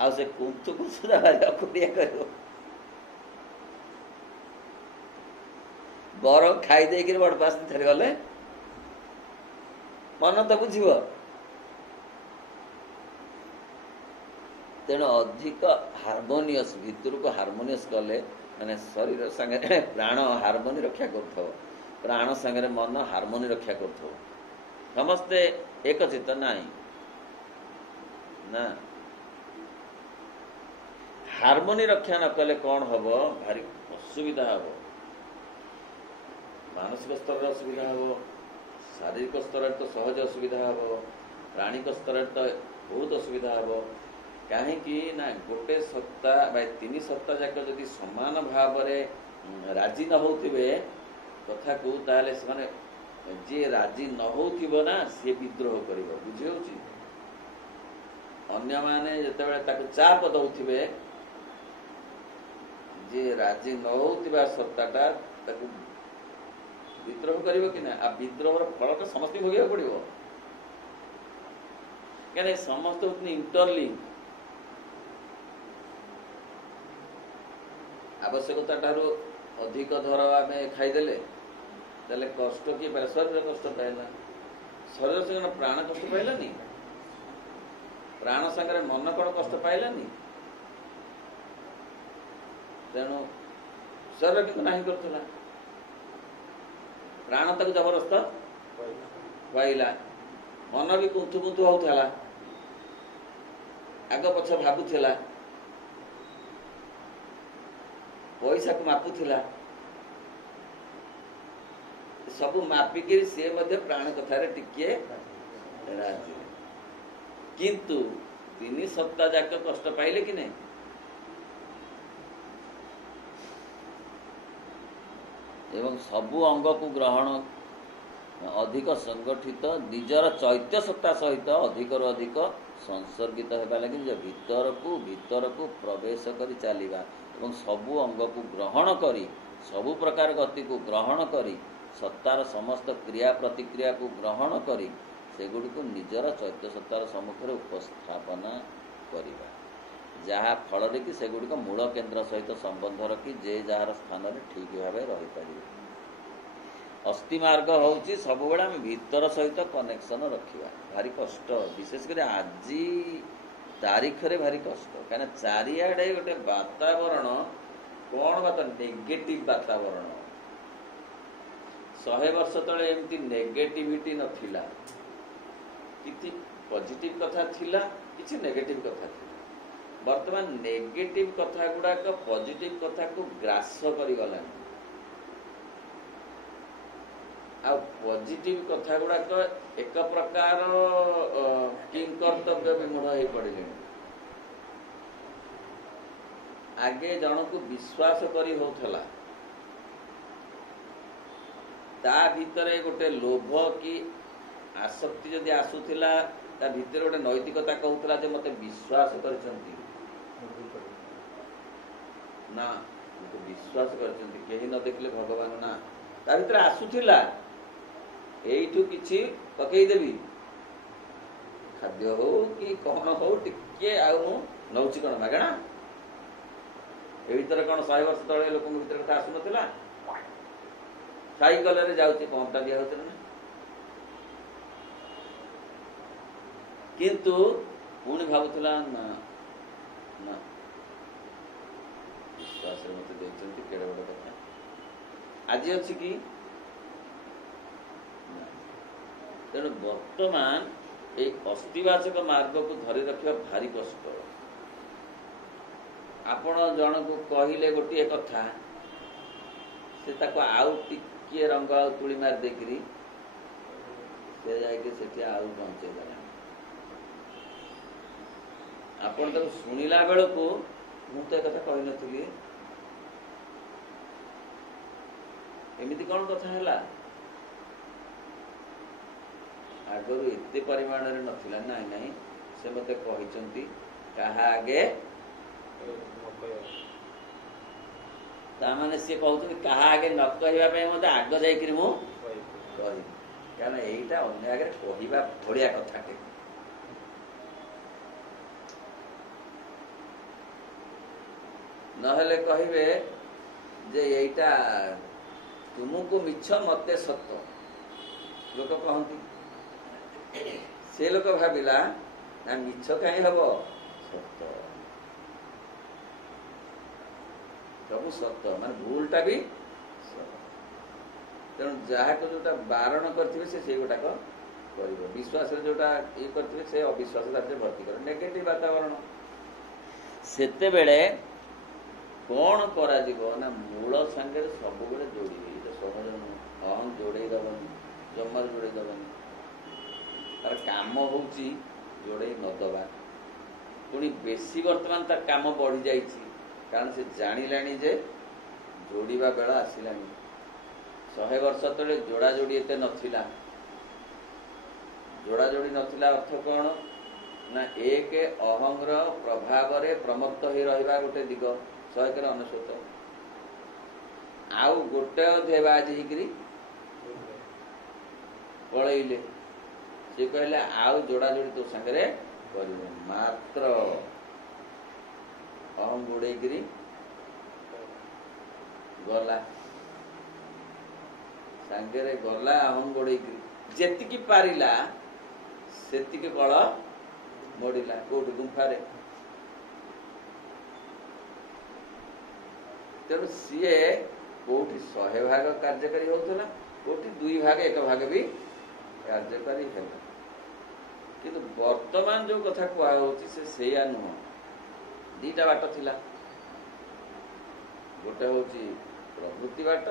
ଆଉ ସେ କୁନ୍ଥୁ କୁନ୍ଥୁ ଅକୁଟିଆ କରିବ। ବରଂ ଖାଇ ଦେଇକିରି ବଡ଼ ପାଶ ଥରେ ଗଲେ ମନ ତ ବୁଝିବ। ତେଣୁ ଅଧିକ ହାରମୋନିୟସ୍, ଭିତରକୁ ହାରମୋନିୟସ୍ କଲେ ମାନେ ଶରୀର ସାଙ୍ଗରେ ପ୍ରାଣ ହାରମୋନି ରକ୍ଷା କରୁଥିବ, ପ୍ରାଣ ସାଙ୍ଗରେ ମନ ହାରମୋନି ରକ୍ଷା କରୁଥିବ, ସମସ୍ତେ ଏକଚିତ ନାହିଁ ନା। ହାରମୋନି ରକ୍ଷା ନ କଲେ କ'ଣ ହବ? ଭାରି ଅସୁବିଧା ହବ। ମାନସିକ ସ୍ତରରେ ଅସୁବିଧା ହବ, ଶାରୀରିକ ସ୍ତରରେ ତ ସହଜ ଅସୁବିଧା ହବ, ପ୍ରାଣିକ ସ୍ତରରେ ତ ବହୁତ ଅସୁବିଧା ହବ। କାହିଁକି ନା ଗୋଟେ ସତ୍ତା ବା 3 ସତ୍ତା ଯାକ ଯଦି ସମାନ ଭାବରେ ରାଜି ନ ହେଉଥିବେ କଥାକୁ, ତାହେଲେ ସେମାନେ, ଯିଏ ରାଜି ନ ହେଉଥିବ ନା ସିଏ ବିଦ୍ରୋହ କରିବ। ବୁଝି ହେଉଛି? ଅନ୍ୟମାନେ ଯେତେବେଳେ ତାକୁ ଚାପ ଦେଉଥିବେ, ଯିଏ ରାଜି ନ ହେଉଥିବା ସତ୍ତାଟା ତାକୁ ବିଦ୍ରୋହ କରିବ କି ନା? ଆଉ ବିଦ୍ରୋହର ଫଳଟା ସମସ୍ତଙ୍କୁ ଭୋଗିବାକୁ ପଡ଼ିବ। କାହିଁକି ସମସ୍ତେ ହଉଛନ୍ତି ଇଣ୍ଟରଲିଙ୍କ। ଆବଶ୍ୟକତା ଠାରୁ ଅଧିକ ଧର ଆମେ ଖାଇଦେଲେ, ତାହେଲେ କଷ୍ଟ କିଏ ପାଇଲା? ଶରୀର କଷ୍ଟ ପାଇଲା। ଶରୀର ସାଙ୍ଗରେ ପ୍ରାଣ କଷ୍ଟ ପାଇଲାନି? ପ୍ରାଣ ସାଙ୍ଗରେ ମନ କ'ଣ କଷ୍ଟ ପାଇଲାନି? ତେଣୁ ଶରୀର କିନ୍ତୁ ନାହିଁ କରୁଥିଲା, ପ୍ରାଣ ତାକୁ ଜବରଦସ୍ତ ପାଇଲା। ମନ ବି କୁନ୍ଥୁ କୁନ୍ଥୁ ହଉଥିଲା, ଆଗ ପଛ ଭାବୁଥିଲା, ପଇସାକୁ ମାପୁଥିଲା, ସବୁ ମାପିକିରି ସିଏ ମଧ୍ୟ ପ୍ରାଣ କଥାରେ ଟିକିଏ ରାଜି। କିନ୍ତୁ 3 ସପ୍ତାହ ଯାକ କଷ୍ଟ ପାଇଲେ କି ନାହିଁ? ଏବଂ ସବୁ ଅଙ୍ଗକୁ ଗ୍ରହଣ ଅଧିକ ସଂଗଠିତ, ନିଜର ଚୈତ୍ୟ ସତ୍ତା ସହିତ ଅଧିକରୁ ଅଧିକ ସଂସର୍ଗିତ ହେବା ଲାଗି ନିଜ ଭିତରକୁ ପ୍ରବେଶ କରି ଚାଲିବା ଏବଂ ସବୁ ଅଙ୍ଗକୁ ଗ୍ରହଣ କରି, ସବୁ ପ୍ରକାର ଗତିକୁ ଗ୍ରହଣ କରି, ସତ୍ତାର ସମସ୍ତ କ୍ରିୟା ପ୍ରତିକ୍ରିୟାକୁ ଗ୍ରହଣ କରି ସେଗୁଡ଼ିକୁ ନିଜର ଚୈତ୍ୟ ସତ୍ତାର ସମ୍ମୁଖରେ ଉପସ୍ଥାପନା କରିବା, ଯାହା ଫଳରେ କି ସେଗୁଡ଼ିକ ମୂଳ କେନ୍ଦ୍ର ସହିତ ସମ୍ବନ୍ଧ ରଖି ଯେ ଯାହାର ସ୍ଥାନରେ ଠିକ୍ ଭାବେ ରହିପାରିବେ। ଅସ୍ଥି ମାର୍ଗ ହେଉଛି ସବୁବେଳେ ଆମେ ଭିତର ସହିତ କନେକ୍ସନ ରଖିବା। ଭାରି କଷ୍ଟ, ବିଶେଷ କରି ଆଜି ତାରିଖରେ ଭାରି କଷ୍ଟ। କାହିଁକିନା ଚାରିଆଡ଼େ ଗୋଟେ ବାତାବରଣ, କ'ଣ ନେଗେଟିଭ ବାତାବରଣ। 100 ବର୍ଷ ତଳେ ଏମିତି ନେଗେଟିଭିଟି ନଥିଲା। କିଛି ପଜିଟିଭ କଥା ଥିଲା, କିଛି ନେଗେଟିଭ କଥା ଥିଲା। ବର୍ତ୍ତମାନ ନେଗେଟିଭ କଥା ଗୁଡ଼ାକ ପଜିଟିଭ କଥାକୁ ଗ୍ରାସ କରିଗଲାଣି, ଆଉ ପଜିଟିଭ କଥା ଗୁଡ଼ାକ ଏକ ପ୍ରକାର କିଂକର୍ତ୍ତବ୍ୟ ବିମୂଢ଼ ହେଇ ପଡ଼ିଲେଣି। ଆଗେ ଜଣକୁ ବିଶ୍ୱାସ କରି ହେଉଥିଲା, ତା ଭିତରେ ଗୋଟେ ଲୋଭ କି ଆସକ୍ତି ଯଦି ଆସୁଥିଲା, ତା ଭିତରେ ଗୋଟେ ନୈତିକତା କହୁଥିଲା ଯେ ମୋତେ ବିଶ୍ୱାସ କରିଛନ୍ତି, ନା ମୋତେ ବିଶ୍ୱାସ କରିଛନ୍ତି, କେହି ନ ଦେଖିଲେ ଭଗବାନ ନା, ତା ଭିତରେ ଆସୁଥିଲା। ଏଇଠୁ କିଛି ପକେଇଦେବି, ଖାଦ୍ୟ ହଉ କି କ'ଣ ହଉ, ଟିକେ ଆଉ ମୁଁ ନଉଛି କ'ଣ ମାଗଣା? ଏ ଭିତରେ କ'ଣ 100 ବର୍ଷ ତଳେ ଲୋକଙ୍କ ଭିତରେ କଥା ଆସୁନଥିଲା? ସାଇକେଲରେ ଯାଉଛି, ପମ୍ପଟା ଦିଆ ହଉଥିଲା ନା? କିନ୍ତୁ ପୁଣି ଭାବୁଥିଲା ନା ନା, ବିଶ୍ୱାସରେ ମୋତେ ଦେଇଛନ୍ତି, କେଡ଼େ ବଡ଼ କଥା। ଆଜି ଅଛି କି? ତେଣୁ ବର୍ତ୍ତମାନ এই ଅସ୍ଥିବାଚକ ମାର୍ଗକୁ ଧରି ରଖିବା ଭାରି କଷ୍ଟ। ଆପଣ ଜଣକୁ କହିଲେ ଗୋଟିଏ କଥା, ସେ ତାକୁ ଆଉ ଟିକିଏ ରଙ୍ଗ ଆଉ ତୁଳି ମାରି ଦେଇକିରି ସେ ଯାଇକି ସେଠି ଆଉ ପହଞ୍ଚେଇ ଦେଲାଣି। ଆପଣ ତାକୁ ଶୁଣିଲା ବେଳକୁ ମୁଁ ତ ଏ କଥା କହିନଥିଲି, ଏମିତି କ'ଣ କଥା ହେଲା? ଆଗରୁ ଏତେ ପରିମାଣରେ ନଥିଲା। ନାଇଁ ନାଇଁ, ସେ ମୋତେ କହିଛନ୍ତି କାହା ଆଗେ, ତାମାନେ ସିଏ କହୁଛନ୍ତି କାହା ଆଗେ ନ କହିବା ପାଇଁ ମୋତେ ଆଗ ଯାଇକିରି ମୁଁ କହିବି, କାରଣ ଏଇଟା ଅନ୍ୟ ଆଗରେ କହିବା ଭଳିଆ କଥାଟେ। ନହେଲେ କହିବେ ଯେ ଏଇଟା ତୁମକୁ ମିଛ ମତେ ସତ, ଲୋକ କହନ୍ତି। ସେ ଲୋକ ଭାବିଲା ନା ମିଛ କାହିଁ ହବ, ସତ। ସବୁ ସତ ମାନେ ଭୁଲଟା ବି ତେଣୁ ଯାହାକୁ ଯୋଉଟା ବାରଣ କରିଥିବେ ସେ ସେଇ ଗୋଟାକ କରିବ। ବିଶ୍ୱାସରେ ଯୋଉଟା ଇଏ କରିଥିବେ ସେ ଅବିଶ୍ୱାସ ତାପରେ ଭର୍ତ୍ତି କରିବ। ନେଗେଟିଭ ବାତାବରଣ। ସେତେବେଳେ କ'ଣ କରାଯିବ ନା ମୂଳ ସାଙ୍ଗରେ ସବୁବେଳେ ଯୋଡ଼ିବେ। ଏଇଟା ସହଜ ନୁହେଁ। ହଁ ଯୋଡ଼େଇ ଦେବନି, ଜମାରୁ ଯୋଡ଼େଇ ଦେବନି। ତାର କାମ ହେଉଛି ଯୋଡ଼େଇ ନଦେବା। ପୁଣି ବେଶୀ ବର୍ତ୍ତମାନ ତାର କାମ ବଢ଼ିଯାଇଛି କାରଣ ସେ ଜାଣିଲାଣି ଯେ ଯୋଡ଼ିବା ବେଳ ଆସିଲାଣି। 100 ବର୍ଷ ତଳେ ଯୋଡ଼ାଯୋଡ଼ି ଏତେ ନଥିଲା। ଯୋଡ଼ାଯୋଡ଼ି ନଥିଲା ଅର୍ଥ କ'ଣ ନା ଏକ ଅହଂର ପ୍ରଭାବରେ ପ୍ରମତ୍ତ ହୋଇ ରହିବା ଗୋଟେ ଦିଗ 199। ଆଉ ଗୋଟେ ଧେବାଜ ହେଇକିରି ପଳେଇଲେ। ସେ କହିଲେ ଆଉ ଯୋଡ଼ାଯୋଡ଼ି ତୋ ସାଙ୍ଗରେ କରିବ। ମାତ୍ର ଅହଂ ଗୋଡ଼େଇକିରି ଗଲା, ସାଙ୍ଗରେ ଗଲା ଅହଂ ଗୋଡ଼େଇକିରି। ଯେତିକି ପାରିଲା ସେତିକି କଳ ମୋଡ଼ିଲା। କୋଉଠି? ଗୁମ୍ଫାରେ। ତେଣୁ ସିଏ କୋଉଠି 100 ଭାଗ କାର୍ଯ୍ୟକାରୀ ହଉଥିଲା, କୋଉଠି 2 ଭାଗ 1 ଭାଗ ବି କାର୍ଯ୍ୟକାରୀ ହେଲା। କିନ୍ତୁ ବର୍ତ୍ତମାନ ଯୋଉ କଥା କୁହାହଉଛି ସେ ସେଇଆ ନୁହଁ। 2ଟା ବାଟ ଥିଲା। ଗୋଟେ ହଉଛି ପ୍ରବୃତ୍ତି ବାଟ,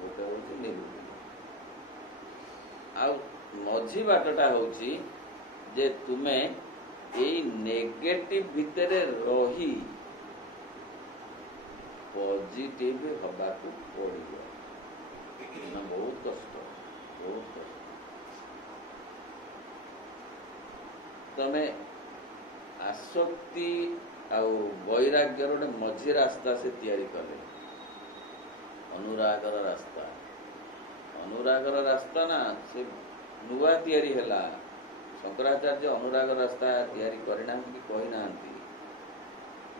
ଗୋଟେ ହଉଛି ନିବୃତ୍ତି। ଆଉ ମଝି ବାଟଟା ହଉଛି ଯେ ତୁମେ ଏଇ ନେଗେଟିଭ ଭିତରେ ରହି ପଜିଟିଭ ହବାକୁ ପଡ଼ିବ। ବହୁତ କଷ୍ଟ, ବହୁତ କଷ୍ଟ। ତମେ ଆସକ୍ତି ଆଉ ବୈରାଗ୍ୟର ଗୋଟେ ମଝି ରାସ୍ତା ସେ ତିଆରି କଲେ। ଅନୁରାଗର ରାସ୍ତା। ଅନୁରାଗର ରାସ୍ତା ନା ସେ ନୂଆ ତିଆରି ହେଲା। ଶଙ୍କରାଚାର୍ଯ୍ୟ ଅନୁରାଗ ରାସ୍ତା ତିଆରି କରିନାହାନ୍ତି କି କହିନାହାନ୍ତି।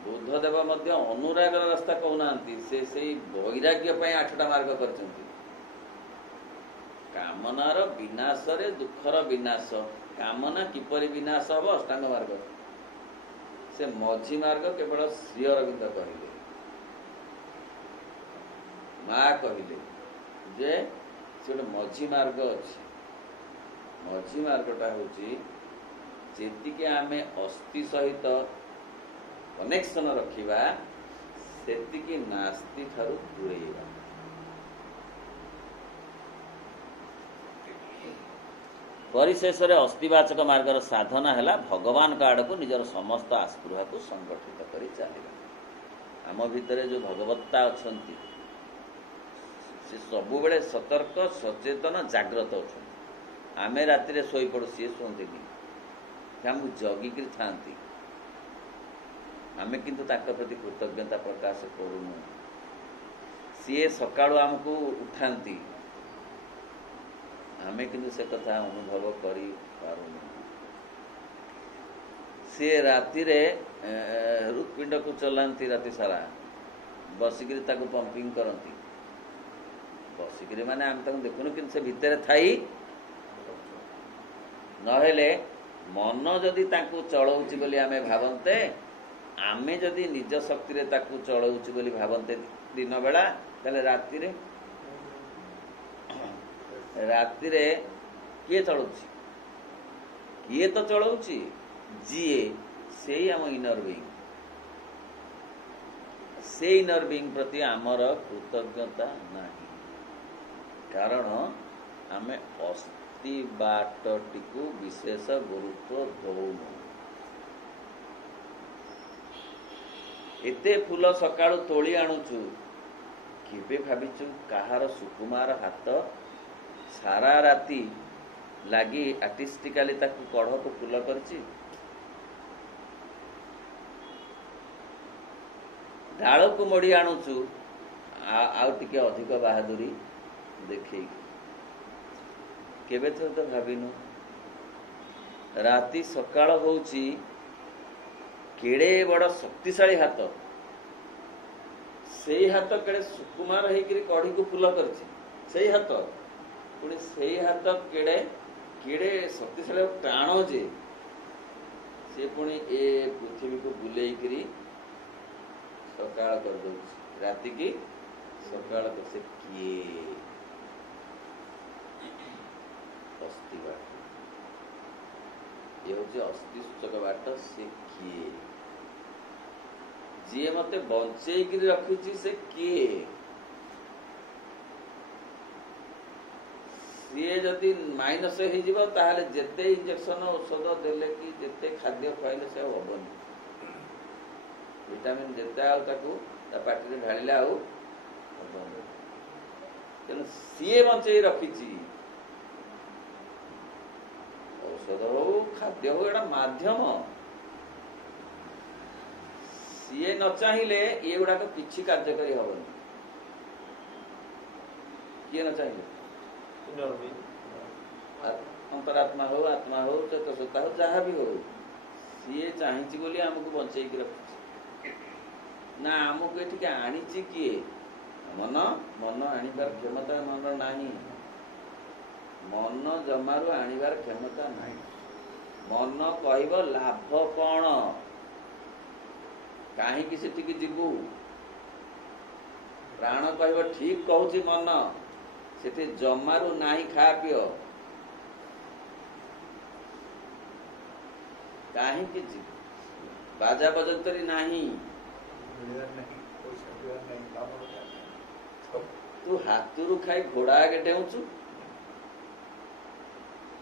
ବୁଦ୍ଧଦେବ ମଧ୍ୟ ଅନୁରାଗର ରାସ୍ତା କହୁନାହାନ୍ତି। ସେ ସେଇ ବୈରାଗ୍ୟ ପାଇଁ 8ଟା ମାର୍ଗ କରିଛନ୍ତି। କାମନାର ବିନାଶରେ ଦୁଃଖର ବିନାଶ। କାମନା କିପରି ବିନାଶ ହବ? ଅଷ୍ଟାଙ୍ଗ ମାର୍ଗ। ସେ ମଝି ମାର୍ଗ କେବଳ ଶ୍ରୀ ଅରବିନ୍ଦ କହିଲେ। ମା କହିଲେ ଯେ ସେ ଗୋଟେ ମଝି ମାର୍ଗ ଅଛି। ମଝି ମାର୍ଗଟା ହେଉଛି ଯେତିକି ଆମେ ଅସ୍ଥି ସହିତ କନେକ୍ସନ ରଖିବା ସେତିକି ନାସ୍ତି ଠାରୁ ଦୂରେଇବା। ପରିଶେଷରେ ଅସ୍ଥିବାଚକ ମାର୍ଗର ସାଧନା ହେଲା ଭଗବାନଙ୍କ ଆଡ଼କୁ ନିଜର ସମସ୍ତ ଆସ୍ପୃହାକୁ ସଂଗଠିତ କରି ଚାଲିବା। ଆମ ଭିତରେ ଯେଉଁ ଭଗବତ୍ତା ଅଛନ୍ତି ସେ ସବୁବେଳେ ସତର୍କ, ସଚେତନ, ଜାଗ୍ରତ ଅଛନ୍ତି। ଆମେ ରାତିରେ ଶୋଇପଡ଼ୁ, ସିଏ ଶୁଅନ୍ତିନି। ସେ ଆମକୁ ଜଗିକିରି ଥାନ୍ତି। ଆମେ କିନ୍ତୁ ତାଙ୍କ ପ୍ରତି କୃତଜ୍ଞତା ପ୍ରକାଶ କରୁନୁ। ସିଏ ସକାଳୁ ଆମକୁ ଉଠାନ୍ତି, ଆମେ କିନ୍ତୁ ସେ କଥା ଅନୁଭବ କରିପାରୁନୁ। ସିଏ ରାତିରେ ହୃତ୍ପିଣ୍ଡକୁ ଚଲାନ୍ତି, ରାତି ସାରା ବସିକିରି ତାକୁ ପମ୍ପିଂ କରନ୍ତି। ବସିକିରି ମାନେ ଆମେ ତାକୁ ଦେଖୁନୁ, କିନ୍ତୁ ସେ ଭିତରେ ଥାଇ। ନହେଲେ ମନ ଯଦି ତାଙ୍କୁ ଚଳଉଛି ବୋଲି ଆମେ ଭାବନ୍ତେ, ଆମେ ଯଦି ନିଜ ଶକ୍ତିରେ ତାକୁ ଚଳଉଛୁ ବୋଲି ଭାବନ୍ତେ ଦିନ ବେଳା, ତାହେଲେ ରାତିରେ କିଏ ଚଳଉଛି? କିଏ ତ ଚଳଉଛି? ଯିଏ, ସେଇ ଆମ ଇନର ବିଙ୍ଗ। ସେଇ ଇନର ବିଙ୍ଗ ପ୍ରତି ଆମର କୃତଜ୍ଞତା ନାହିଁ। କାରଣ ଆମେ ଅସ୍ଥି ବାଟଟିକୁ ବିଶେଷ ଗୁରୁତ୍ୱ ଦଉନୁ। ଏତେ ଫୁଲ ସକାଳୁ ତୋଳି ଆଣୁଛୁ, କେବେ ଭାବିଛୁ କାହାର ସୁକୁମାର ହାତ ସାରା ରାତି ଲାଗି ଆର୍ଟିଷ୍ଟିକାଲି ତାକୁ କଢ଼କୁ ଫୁଲ କରିଛି? ଡାଳକୁ ମୋଡ଼ି ଆଣୁଛୁ ଆଉ ଟିକେ ଅଧିକ ବାହାଦୁରୀ ଦେଖେଇକି। କେବେ ତ ଭାବିନୁ ରାତି ସକାଳ ହଉଛି କେଡ଼େ ବଡ଼ ଶକ୍ତିଶାଳୀ ହାତ, ସେଇ ହାତ କେଡ଼େ ସୁକୁମାର ହେଇକିରି କଢ଼ିକୁ ଫୁଲ କରିଛି। ସେଇ ହାତ, ପୁଣି ସେଇ ହାତ କେଡ଼େ କେଡ଼େ ଶକ୍ତିଶାଳୀ ଟାଣ ଯେ ସେ ପୁଣି ଏ ପୃଥିବୀକୁ ବୁଲେଇକିରି ସକାଳ କରିଦେଉଛି। राति की सकाल को से किए अस्थि बाट ये हूँ अस्थि सूचक बाट से किए जी मत बंचेक रखी से किए सी जदि माइनस होते जेते इंजेक्शन औषध देले कि जेते खाद्य खुआले से हेनी विटामिन जेते पार्टी ढाला तेणु सी बंचे रखी औषध हो खाद्य हो एटा माध्यम सी न चाहिए ये गुड़ाक किसी कार्यकारी हेनी किए न चाहिए अंतरात्मा हो आत्मा हो चेतसत्ता हो जहाँ भी हो सी चाहिए बोली आमको बंचेक रखी ना आमको ये आनी किए मन मन आनिबार क्षमता मन नहीं मन जमारू आनिबार क्षमता नहीं मन कहब लाभ कौन कहीं से जीवु प्राण कहब ठीक कहूँ मन से जमारू नहीं खा पियो कहीं बाजा बजंतरी नहीं तू हाथरू खाई घोड़ा आगे डेउचु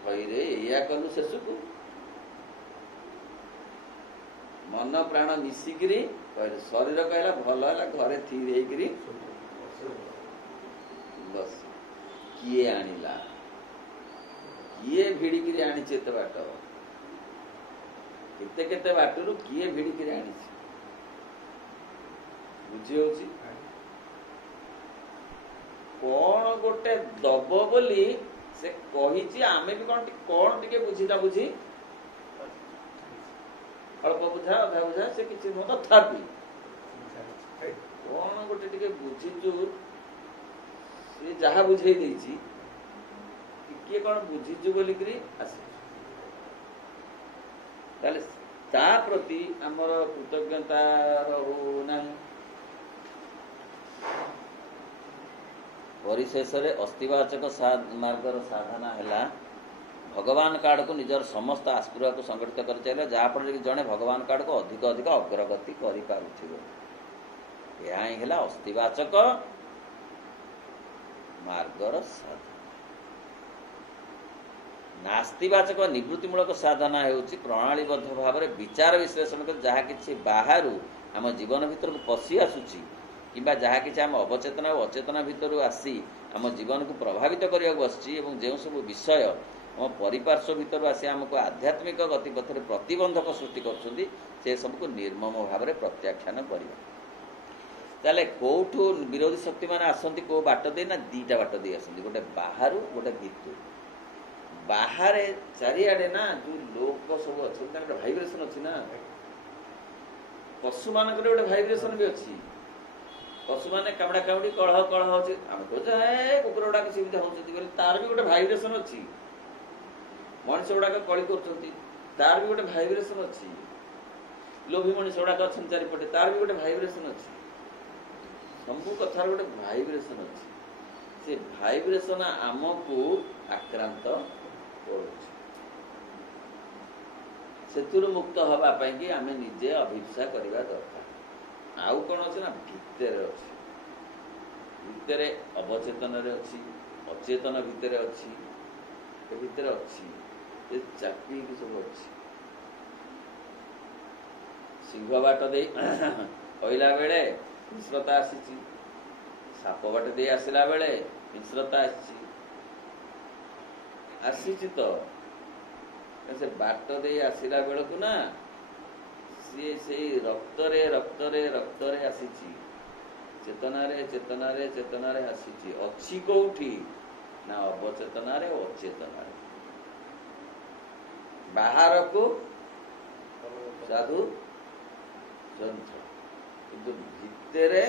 रे या कलु शेष को मन प्राण मिसिकी शरीर कहला भल है घरे थी बस किए आनिला किए भिड़िकी आनी एत बाट केते बाटरू किए भिड़िकी आनी बुझी होची कौन गोटे दब बोली से कही आमे भी कौन टिके बुझीला बुझी अल्प बुझा अधा बुझा से किसी नुह तथापि कौन गोटे टिके बुझीचु से जहा बुझे देछि किए कौन बुझीचु बोलिकरी आसे ताले ता प्रति आमर कृतज्ञता रहू नाही परिशेष अस्थिवाचक मार्गर साधना है भगवान कार्ड को निजर समस्त आस्पृह को संगठित कर चल जहाँफल जड़े भगवान कार्ड को अधिक अधिक अग्रगति कर अस्थिवाचक मार्गर साधना नास्तिवाचक निवृत्तिमूलक साधना होउछि प्रणालीबद्ध भाव में विचार विश्लेषण कर जहाँ कि बाहर आम जीवन भीतर को पशि आसुछि किंबा जहाँ कि आम अवचेतना और अचेतना भीतर आसी आम जीवन को प्रभावित करने बसछि एवं जो सब विषय आम परिपार्श्व भीतर आसी आमको आध्यात्मिक गतिपथ में प्रतिबंधक सृष्टि कर सबको निर्मम भाव में प्रत्याख्यान करवा ताले कौठू विरोधी शक्ति मैंने आसती कौ बाट दे ना दीटा बाट दे आसती गोटे बाहर गोटे भितर बाहर चारिआडे ना जो लोक सब अच्छा भाइब्रेसन अच्छी ना पशु मान गोटे भाइब्रेसन भी अच्छी पशु मैंने कामड़ा कामड़ी कलह कलह अच्छे आम कहे कुकुर गुड़ा किसी होती तार भी गोटे भाइब्रेसन अच्छी मनीष गुड़ाक कली कर भी गोटे भाइब्रेसन अच्छी लोभी मनीष गुड़ाक अच्छा चारिपटे तार भी गोटे भाइब्रेसन अच्छी सबू कथार गोटे भाइब्रेसन अच्छी से भाइब्रेसन आमको आक्रांत कर मुक्त हवापाई आम निजे अभिप्सा करवा दरकार आउ कौन अच्छे ना भितर अच्छे भितर अवचेतन अच्छी अचेतन भितर अच्छी भितर अच्छी चापी सब अच्छी सिंह बाट दे कहला बेले मिश्रता आसी साप बाट दे आसला बेले मिश्रता आसी तो से बाट दे आसला बेल को ना सी से रक्तरे रक्तरे रक्तरे आसी चेतनारे चेतनारे चेतनारे आसी अच्छी कौटी ना अवचेतनारे अचेतनारे बाहर को साधु जंत्र किंतु भितरे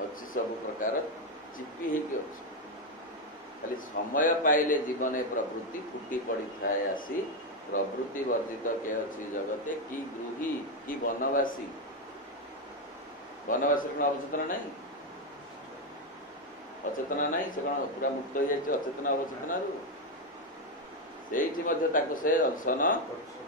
अच्छी सब प्रकार चिपी होगी अच्छी खाली समय पाइले जीवन प्रवृत्ति फुटी पड़ी थाए आसी प्रवृत्ति वर्जित के अच्छी जगते कि गृही कि वनवासी ବନବାସରେ କ'ଣ ଅବଚେତନା ନାହିଁ? ଅଚେତନା ନାହିଁ? ସେ କ'ଣ ପୁରା ମୁକ୍ତ ହେଇଯାଇଛି ଅଚେତନା ଅବଚେତନାରୁ? ସେଇଠି ମଧ୍ୟ ତାକୁ ସେ ଦର୍ଶନ କରୁଛି।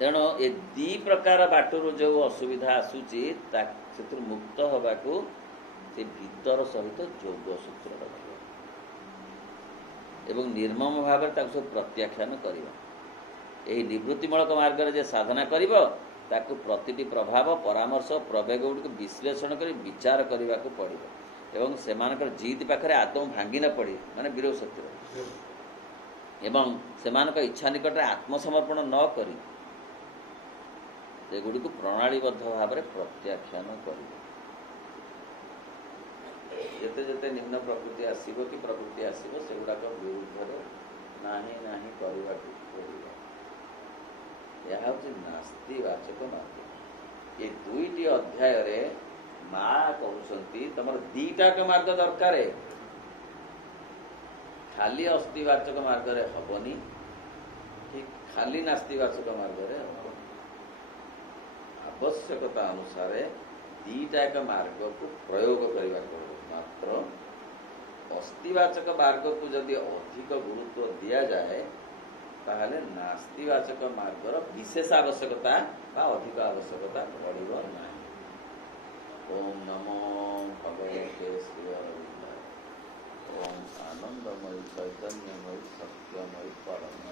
ତେଣୁ ଏ ଦି ପ୍ରକାର ବାଟରୁ ଯେଉଁ ଅସୁବିଧା ଆସୁଛି ସେଥିରୁ ମୁକ୍ତ ହେବାକୁ ସେ ଭିତର ସହିତ ଯୋଗ ସୂତ୍ର ରଖିବ ଏବଂ ନିର୍ମମ ଭାବରେ ତାକୁ ସବୁ ପ୍ରତ୍ୟାଖ୍ୟାନ କରିବ। ଏହି ନିବୃତ୍ତିମୂଳକ ମାର୍ଗରେ ଯେ ସାଧନା କରିବ ତାକୁ ପ୍ରତିଟି ପ୍ରଭାବ ପରାମର୍ଶ ପ୍ରବେଗ ଗୁଡ଼ିକୁ ବିଶ୍ଳେଷଣ କରି ବିଚାର କରିବାକୁ ପଡ଼ିବ ଏବଂ ସେମାନଙ୍କର ଜିଦ୍ ପାଖରେ ଆଦୌ ଭାଙ୍ଗି ନ ପଡ଼ି ମାନେ ବିରୋଧ ସତ୍ୟ ଏବଂ ସେମାନଙ୍କ ଇଚ୍ଛା ନିକଟରେ ଆତ୍ମସମର୍ପଣ ନ କରି ସେଗୁଡ଼ିକୁ ପ୍ରଣାଳୀବଦ୍ଧ ଭାବରେ ପ୍ରତ୍ୟାଖ୍ୟାନ କରିବ। ଯେତେ ଯେତେ ନିମ୍ନ ପ୍ରକୃତି ଆସିବ କି ପ୍ରକୃତି ଆସିବ ସେଗୁଡ଼ାକ ବିରୁଦ୍ଧରେ ନାହିଁ ନାହିଁ କରିବାକୁ ପଡ଼ିବ। ଏହା ହେଉଛି ନାସ୍ତିବାଚକ ମାର୍ଗ। ଏ ଦୁଇଟି ଅଧ୍ୟାୟରେ ମା କହୁଛନ୍ତି ତମର ଦିଟାକ ମାର୍ଗ ଦରକାର। ଖାଲି ଅସ୍ତିବାଚକ ମାର୍ଗରେ ହବନି କି ଖାଲି ନାସ୍ତିବାଚକ ମାର୍ଗରେ ହବ। ଆବଶ୍ୟକତା ଅନୁସାରେ ଦିଟାକ ମାର୍ଗକୁ ପ୍ରୟୋଗ କରିବାକୁ ହେବ। ମାତ୍ର ଅସ୍ତିବାଚକ ମାର୍ଗକୁ ଯଦି ଅଧିକ ଗୁରୁତ୍ୱ ଦିଆଯାଏ ତାହେଲେ ନାସ୍ତିବାଚକ ମାର୍ଗର ବିଶେଷ ଆବଶ୍ୟକତା ବା ଅଧିକ ଆବଶ୍ୟକତା ପଡ଼ିବ ନାହିଁ। ଓಂ ନମୋ ଭଗବତେ ଶ୍ରୀ ଅରବିନ୍ଦାୟ। ଓಂ ଆନନ୍ଦମୟୀ ଚୈତନ୍ୟମୟୀ ସତ୍ୟମୟୀ ପରମ।